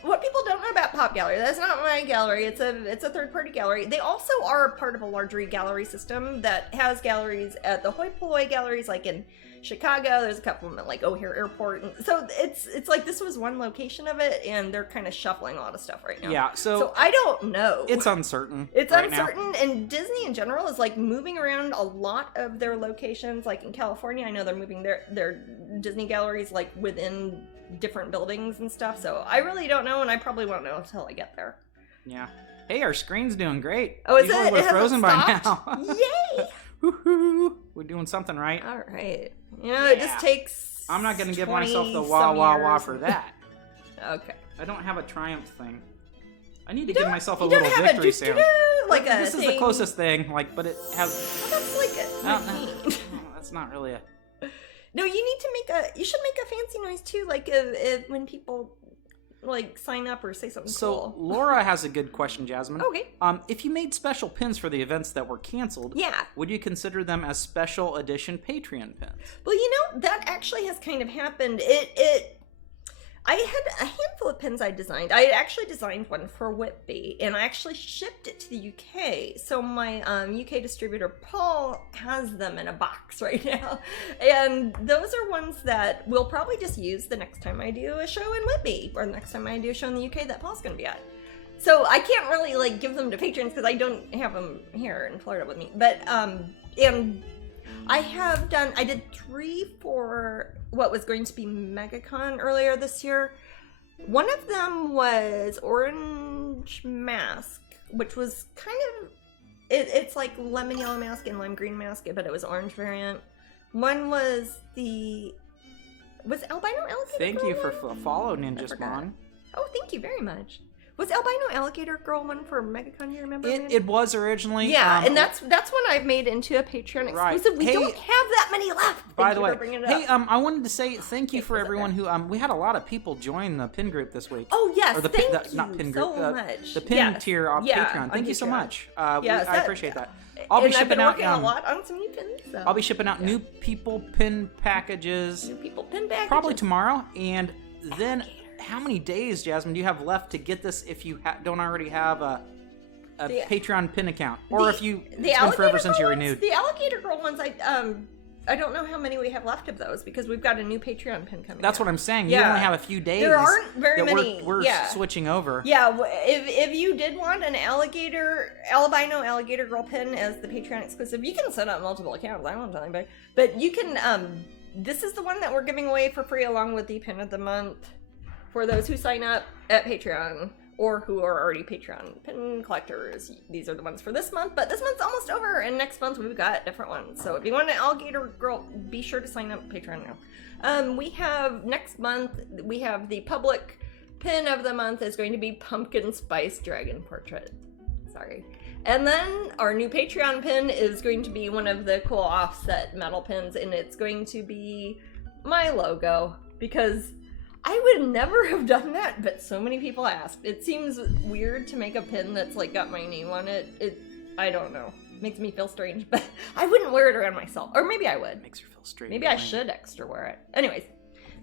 What people don't know about Pop Gallery, that's not my gallery. It's a third-party gallery. They also are part of a larger gallery system that has galleries at the Hoi Polloi galleries, like in Chicago. There's a couple of them at O'Hare Airport, and so it's this was one location of it, and they're kind of shuffling a lot of stuff right now. Yeah, so I don't know. It's uncertain. It's uncertain, and Disney in general is moving around a lot of their locations. Like in California, I know they're moving their Disney galleries within different buildings and stuff. So I really don't know, and I probably won't know until I get there. Yeah. Hey, our screen's doing great. Oh, is it? It has frozen by now. Yay! Woohoo! We're doing something right. All right. It just takes. I'm not going to give myself the wah for that. Okay. I don't have a Triumph thing. I need to give myself a little victory sound. This is the closest thing, but it has. Well, that's no, that's not really a. No, you need to you should make a fancy noise too, when people sign up or say something cool. So Laura has a good question, Jasmine. Okay. If you made special pins for the events that were canceled, would you consider them as special edition Patreon pins? Well, that actually has kind of happened. I had a handful of pins I designed. I had actually designed one for Whitby, and I actually shipped it to the UK. So my UK distributor, Paul, has them in a box right now. And those are ones that we'll probably just use the next time I do a show in Whitby, or the next time I do a show in the UK that Paul's going to be at. So I can't really, give them to patrons because I don't have them here in Florida with me. But, and I did 3 for what was going to be MegaCon earlier this year. One of them was Orange Mask, which was kind of, it's like lemon yellow mask and lime green mask, but it was orange variant. One was Albino Alligator Thank Girl you for one? follow, Ninja Spawn. Oh, thank you very much. Was Albino Alligator Girl one for MegaCon, you remember? It was originally. Yeah, and that's one I've made into a Patreon exclusive. We don't have that many left. By the way, I wanted to say thank you for everyone who, we had a lot of people join the pin group this week. Oh, yes, thank you not pin group, so much. The pin tier on Patreon. Thank you so much. I appreciate that. I'll be shipping out a lot on some new pins. So. I'll be shipping out new people pin packages. Probably tomorrow, and then... How many days, Jasmine, do you have left to get this if you don't already have a Patreon pin account? Or if it's been forever since you renewed? The Alligator Girl ones, I don't know how many we have left of those because we've got a new Patreon pin coming That's out. What I'm saying. You only have a few days. There aren't very many. We're switching over. Yeah, if you did want an albino alligator girl pin as the Patreon exclusive, you can set up multiple accounts. I won't tell anybody. But you can, this is the one that we're giving away for free along with the pin of the month. For those who sign up at Patreon or who are already Patreon pin collectors, these are the ones for this month. But this month's almost over, and next month we've got different ones. So if you want an Alligator Girl, be sure to sign up at Patreon now. We have next month, we have the public pin of the month is going to be Pumpkin Spice Dragon Portrait. Sorry. And then our new Patreon pin is going to be one of the cool offset metal pins, and it's going to be my logo, because I would never have done that, but so many people asked. It seems weird to make a pin that's like got my name on it. I don't know. It makes me feel strange, but I wouldn't wear it around myself. Or maybe I would. Makes you feel strange. Maybe I should extra wear it. Anyways,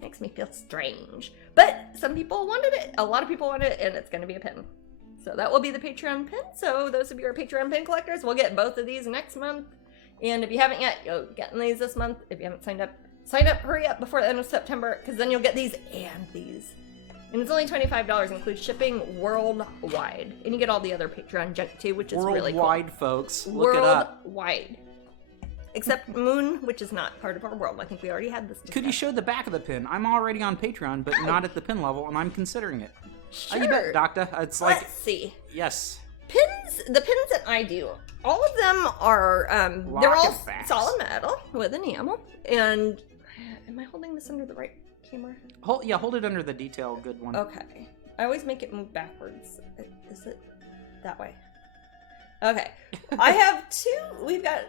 makes me feel strange. But some people wanted it. A lot of people wanted it, and it's going to be a pin. So that will be the Patreon pin. So those of you who are Patreon pin collectors, we'll get both of these next month. And if you haven't yet, you'll get these this month. If you haven't signed up, hurry up before the end of September, because then you'll get these and these. And it's only $25, includes shipping worldwide. And you get all the other Patreon junk too, which is really cool. Worldwide, folks. Look it up. Worldwide. Except Moon, which is not part of our world. I think we already had this discussion. Could you show the back of the pin? I'm already on Patreon, but not at the pin level, and I'm considering it. Sure. You bet, Doctor. It's like... Let's see. Yes. The pins that I do, all of them are, they're all solid metal with enamel. And, am I holding this under the right camera? Hold it under the detail, good one. Okay. I always make it move backwards. Is it that way? Okay. I have we've got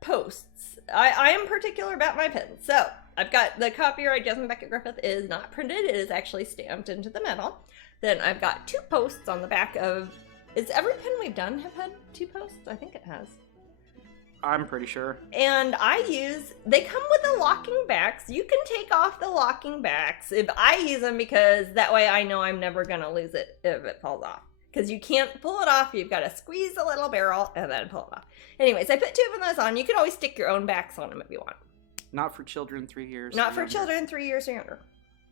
posts. I am particular about my pins. So, I've got the copyright Jasmine Becket Griffith is not printed. It is actually stamped into the metal. Then I've got 2 posts on the back of... Is every pin we've done have had 2 posts? I think it has. I'm pretty sure. And they come with the locking backs. You can take off the locking backs. If I use them, because that way I know I'm never going to lose it if it falls off. Because you can't pull it off. You've got to squeeze the little barrel and then pull it off. Anyways, I put 2 of those on. You can always stick your own backs on them if you want. Not for children 3 years. Not for children 3 years or younger.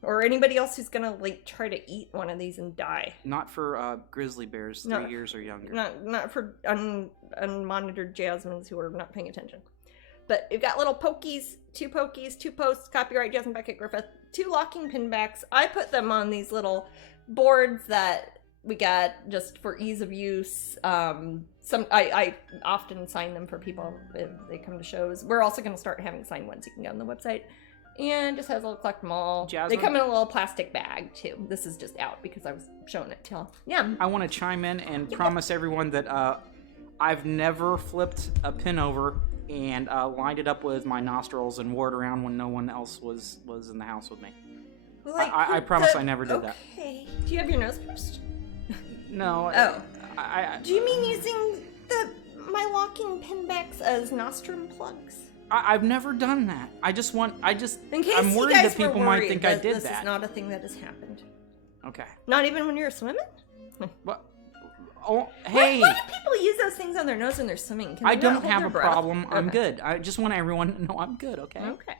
Or anybody else who's gonna try to eat one of these and die. Not for grizzly bears 3 years or younger. Not for unmonitored jasmines who are not paying attention. But we've got little pokies, 2 posts, copyright Jasmine Becket Griffith, 2 locking pin backs. I put them on these little boards that we got just for ease of use. I often sign them for people if they come to shows. We're also gonna start having signed ones you can get on the website. And just has a little collect them all. Jasmine? They come in a little plastic bag too. This is just out because I was showing it to them. I want to chime in and promise everyone that I've never flipped a pin over and lined it up with my nostrils and wore it around when no one else was in the house with me. I promise I never did that. Okay. Do you have your nose pierced? No. Oh. Do you mean using my locking pin backs as nostrum plugs? I've never done that. In case I'm worried that people might think I did that. This is not a thing that has happened. Okay. Not even when you're swimming? What? Oh, hey. Why do people use those things on their nose when they're swimming? I don't have a problem. Okay. I'm good. I just want everyone to know I'm good, okay? Okay.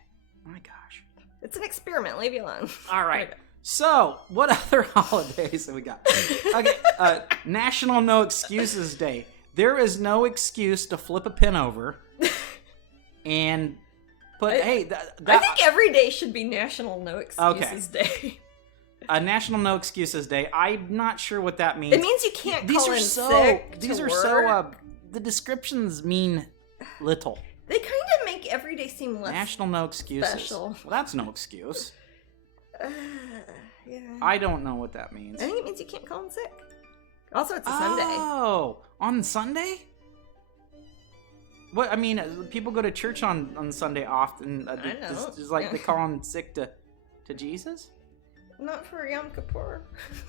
My gosh. It's an experiment. Leave you alone. All right. Okay. So, what other holidays have we got? Okay. National No Excuses Day. There is no excuse to flip a pin over. And, but hey, I think every day should be National No Excuses Day. National No Excuses Day. I'm not sure what that means. It means you can't call in sick These to are work. the descriptions mean little. They kind of make every day seem less National No Excuses. Special. Well, that's no excuse. Yeah. I don't know what that means. I think it means you can't call in sick. Also, it's a Sunday. Oh, on Sunday? What, I mean, people go to church on Sunday often. I know. Does they call in sick to Jesus? Not for Yom Kippur.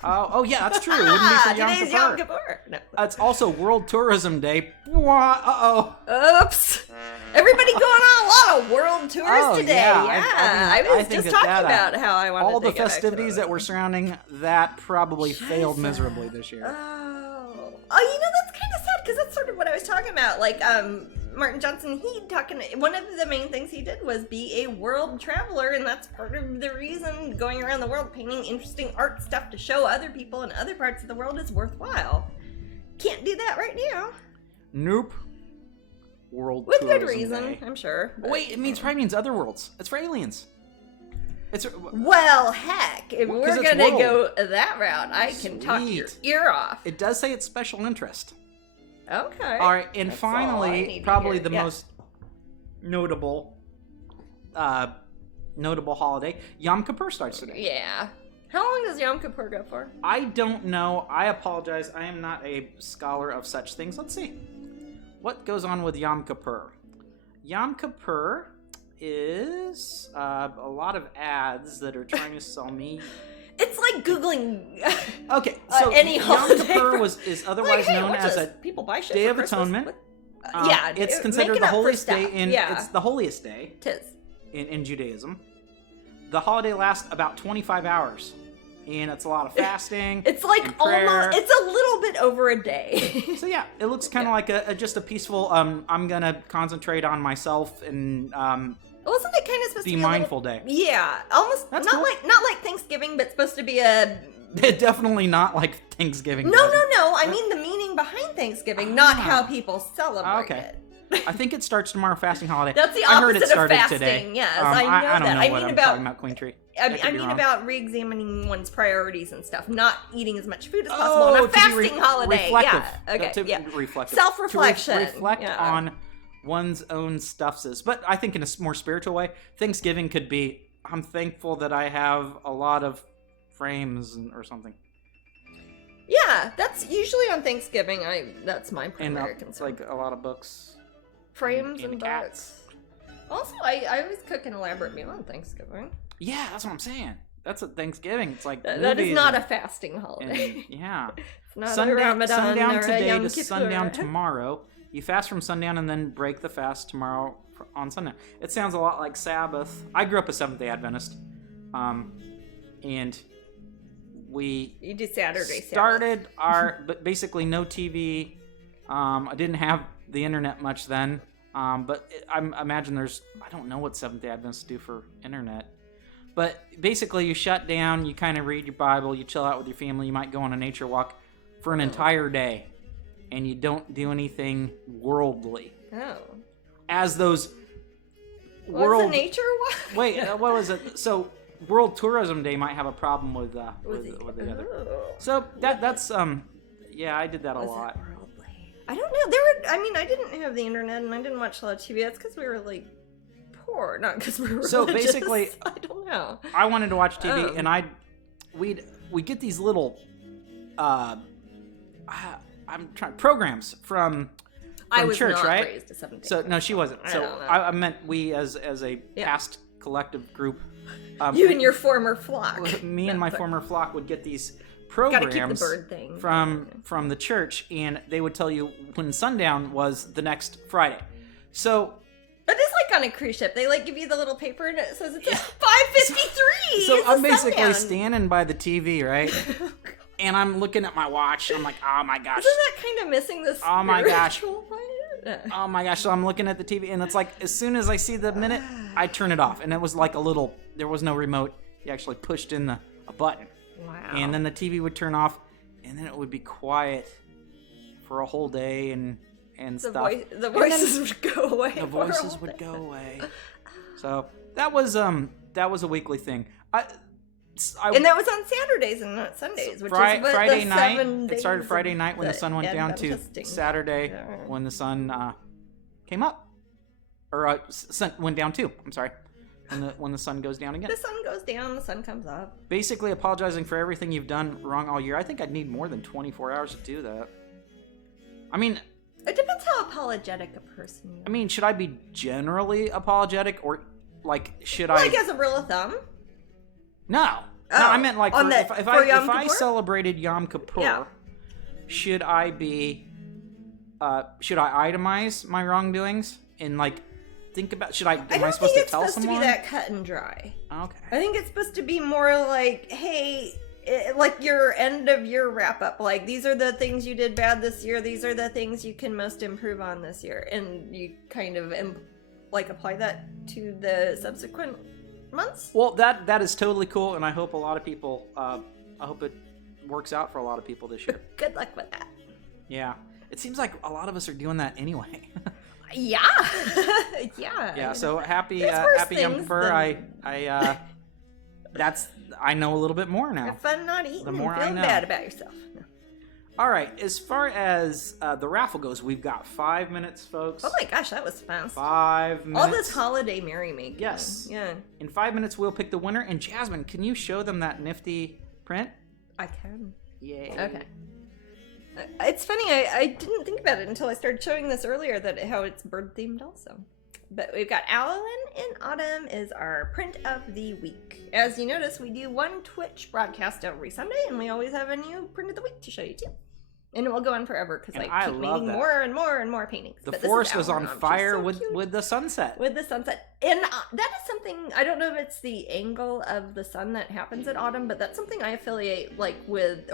Oh yeah, that's true. It wouldn't be for Today's Yom Kippur. No. It's also World Tourism Day. Uh-oh. Oops. Everybody going on a lot of world tours today. Yeah. I was just talking about how I wanted to all the festivities that were surrounding that probably failed miserably this year. Oh, that's kind of sad because that's sort of what I was talking about. Like, Martin Johnson Heed one of the main things he did was be a world traveler, and that's part of the reason going around the world painting interesting art stuff to show other people in other parts of the world is worthwhile. Can't do that right now. Nope. World with Tourism good reason, Day. I'm sure. But wait, it probably means other worlds. It's for aliens. Well, heck, if we're gonna go that route, I can talk your ear off. It does say it's special interest. Okay. All right, and finally, probably the most notable holiday, Yom Kippur starts today. Yeah. How long does Yom Kippur go for? I don't know. I apologize. I am not a scholar of such things. Let's see. What goes on with Yom Kippur? Yom Kippur is a lot of ads that are trying to sell me. It's like Googling. Okay, so any Yom Kippur is otherwise known as a people buy shit Day for of Christmas? Atonement. Yeah, it's considered the holiest day it's the holiest day. It is. In Judaism. The holiday lasts about 25 hours. And it's a lot of fasting. It's like almost, it's a little bit over a day. So yeah, it looks kind of like just a peaceful, I'm gonna concentrate on myself and wasn't it kind of supposed to be mindful day? Yeah, almost. That's not cool. not like Thanksgiving, but supposed to be a... Definitely not like Thanksgiving. No. I mean the meaning behind Thanksgiving, not how people celebrate it. I think it starts tomorrow, fasting holiday. That's the I heard it opposite started of fasting. Today. Yes, I know I don't that. know I what mean I'm about talking about, Queen Tree. I mean about re-examining one's priorities and stuff, not eating as much food as possible on a fasting holiday. Reflective. Yeah. Okay. Reflective. Self-reflection. To reflect on one's own stuffs. But I think in a more spiritual way, Thanksgiving could be, I'm thankful that I have a lot of frames or something. Yeah, that's usually on Thanksgiving. That's my primary concern. It's like a lot of books. Frames and cats. books. Also, I always cook an elaborate meal on Thanksgiving. Yeah, that's what I'm saying. That's a Thanksgiving. It's like that is not a fasting holiday. Yeah. It's not a Ramadan sundown or today a Yom to Kippur. sundown tomorrow. You fast from sundown and then break the fast tomorrow on sundown. It sounds a lot like Sabbath. I grew up a Seventh-day Adventist, and you do Saturday. Started but basically no TV. I didn't have the internet much then. But I imagine I don't know what Seventh-day Adventists do for internet. But basically you shut down, you kind of read your Bible, you chill out with your family, you might go on a nature walk for an entire day. And you don't do anything worldly. Oh. As those What's a nature walk? Wait, what was it? So World Tourism Day might have a problem with the other. So that's yeah, I did that a lot. I don't know. I didn't have the internet and I didn't watch a lot of TV. That's because we were like poor, not because we were religious. So basically, I don't know. I wanted to watch TV, and we'd get these little programs from I was church, not right? raised a Seventh-day. So no, she wasn't. So I meant we as a past collective group. You and your former flock. Me and my former flock would get these programs Gotta keep the bird thing. from the church, and they would tell you when sundown was the next Friday. So that is like on a cruise ship. They like give you the little paper and it says it's 5:53. So I'm basically standing by the TV, right? And I'm looking at my watch. I'm like, oh my gosh. Isn't that kind of missing this? Oh my gosh. Oh my gosh. So I'm looking at the TV, and it's like as soon as I see the minute, I turn it off. And it was like there was no remote. You actually pushed in a button. Wow. And then the TV would turn off, and then it would be quiet for a whole day and stuff. The voices would go away. The voices would go away. So that was a weekly thing. And that was on Saturdays and not Sundays, which is Friday night. 7 days It started Friday night when the sun went down to Adventisting. Saturday when the sun came up, or went down too. I'm sorry. When the sun goes down again. The sun goes down, the sun comes up. Basically apologizing for everything you've done wrong all year. I think I'd need more than 24 hours to do that. I mean... It depends how apologetic a person is. I mean, should I be generally apologetic, or, should I... Like as a rule of thome? No. No, I meant, if I celebrated Yom Kippur, should I itemize my wrongdoings and, think about, am I supposed to tell someone? I don't think it's supposed to be that cut and dry. Okay. I think it's supposed to be more like, hey, like your end of year wrap up. Like, these are the things you did bad this year. These are the things you can most improve on this year. And you kind of, apply that to the subsequent months. Well, that is totally cool. And I hope a lot of people, I hope it works out for a lot of people this year. Good luck with that. Yeah. It seems like a lot of us are doing that anyway. Yeah. Yeah, so happy Yom Kippur. I know a little bit more now. Have fun not eating the more and feeling bad about yourself. No. All right, as far as the raffle goes, we've got 5 minutes, folks. Oh my gosh, that was fast. 5 minutes. All this holiday merrymaking. Yes. Yeah. In 5 minutes, we'll pick the winner. And Jasmine, can you show them that nifty print? I can. Yay. Okay. It's funny, I didn't think about it until I started showing this earlier, that how it's bird themed also. But we've got Alan in Autumn is our print of the week. As you notice, we do one Twitch broadcast every Sunday, and we always have a new print of the week to show you too. And it will go on forever because I keep making more and more and more paintings. The forest was on fire with the sunset. With the sunset. And that is something, I don't know if it's the angle of the sun that happens at autumn, but that's something I affiliate with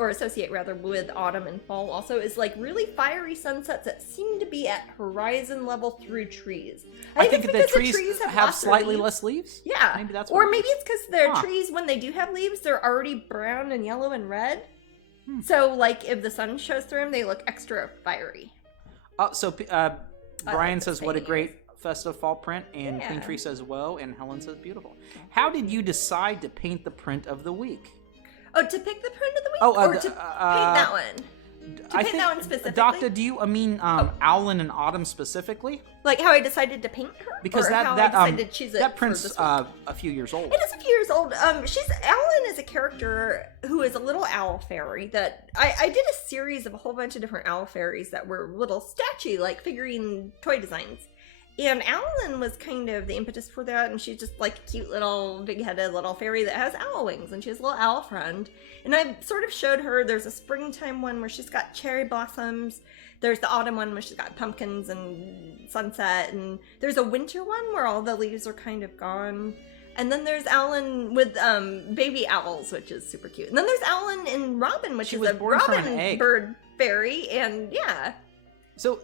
autumn and fall also, is like really fiery sunsets that seem to be at horizon level through trees. I think the trees have slightly less leaves? Yeah. Maybe that's or maybe it's because their trees, when they do have leaves, they're already brown and yellow and red. So, like, if the sun shows through them, they look extra fiery. Brian says, what a great festive fall print, and Queen Tree says, whoa, and Helen says, beautiful. How did you decide to paint the print of the week? Oh, to pick the print of the week? Or to paint that one? I think that one specifically? Doctor, do you mean Owlin and Autumn specifically? Like how I decided to paint her? Because that print's a few years old. It is a few years old. Owlin is a character who is a little owl fairy that I did a series of a whole bunch of different owl fairies that were little statue, like figurine toy designs. And Owlin was kind of the impetus for that, and she's just like a cute little big-headed little fairy that has owl wings, and she has a little owl friend. And I sort of showed her, there's a springtime one where she's got cherry blossoms, there's the autumn one where she's got pumpkins and sunset, and there's a winter one where all the leaves are kind of gone. And then there's Owlin with baby owls, which is super cute. And then there's Owlin and Robin, which is a robin bird fairy, and yeah. So,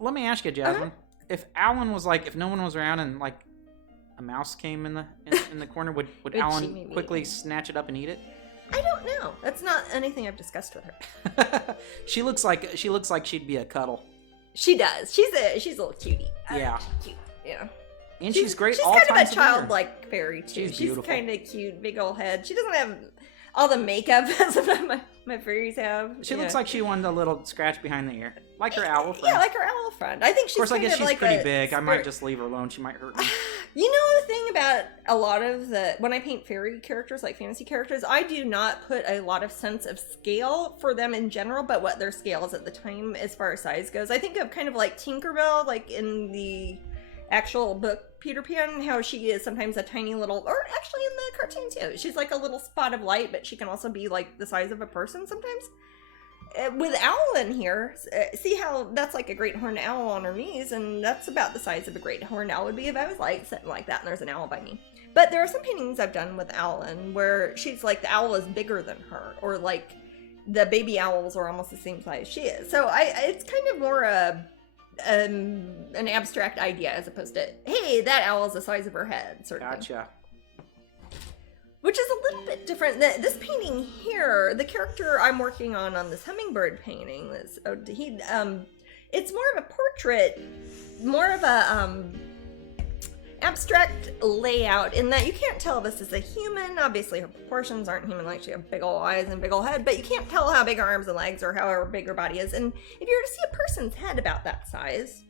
let me ask you, Jasmine. If Alan was if no one was around and a mouse came in the corner, would Alan quickly snatch it up and eat it? I don't know. That's not anything I've discussed with her. She looks like she'd be a cuddle. She does. She's a little cutie. Yeah. Cute. Yeah. And she's great. She's all kind times of a childlike fairy too. She's beautiful. She's kind of cute, big old head. She doesn't have all the makeup as my fairies have. She looks like she wanted a little scratch behind the ear. Like her owl friend. Yeah, like her owl friend. I think she's Of course, I guess she's pretty big. Spirit. I might just leave her alone. She might hurt me. You know the thing about a lot of when I paint fairy characters, like fantasy characters, I do not put a lot of sense of scale for them in general, but what their scale is at the time as far as size goes. I think of kind of like Tinkerbell, like in the actual book Peter Pan, how she is sometimes a tiny little, or actually in the cartoon too. She's like a little spot of light, but she can also be like the size of a person sometimes. With Owlin here, see how that's like a great horned owl on her knees, and that's about the size of a great horned owl would be if I was like sitting like that and there's an owl by me. But there are some paintings I've done with Owlin where she's like the owl is bigger than her, or like the baby owls are almost the same size she is. So it's kind of more an abstract idea as opposed to, hey, that owl is the size of her head, sort of thing. Gotcha. Which is a little bit different. This painting here, the character I'm working on this hummingbird painting, it's more of a portrait, more of a abstract layout in that you can't tell this is a human. Obviously her proportions aren't human, like she has big old eyes and big old head, but you can't tell how big her arms and legs or however big her body is. And if you were to see a person's head about that size,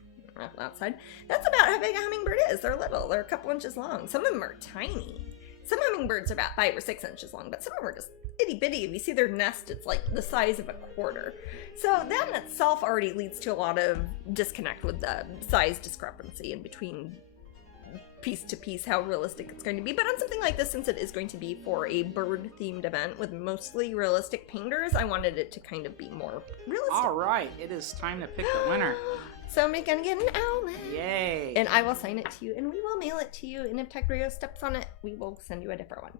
outside, that's about how big a hummingbird is. They're little, they're a couple inches long. Some of them are tiny. Some hummingbirds are about 5 or 6 inches long, but some of them are just itty bitty. If you see their nest, it's like the size of a quarter. So that in itself already leads to a lot of disconnect with the size discrepancy in between piece to piece how realistic it's going to be. But on something like this, since it is going to be for a bird themed event with mostly realistic painters, I wanted it to kind of be more realistic. All right, it is time to pick the winner. So I'm gonna get an owlet. Yay. And I will sign it to you, and we will mail it to you, and if Tech Radio steps on it, we will send you a different one.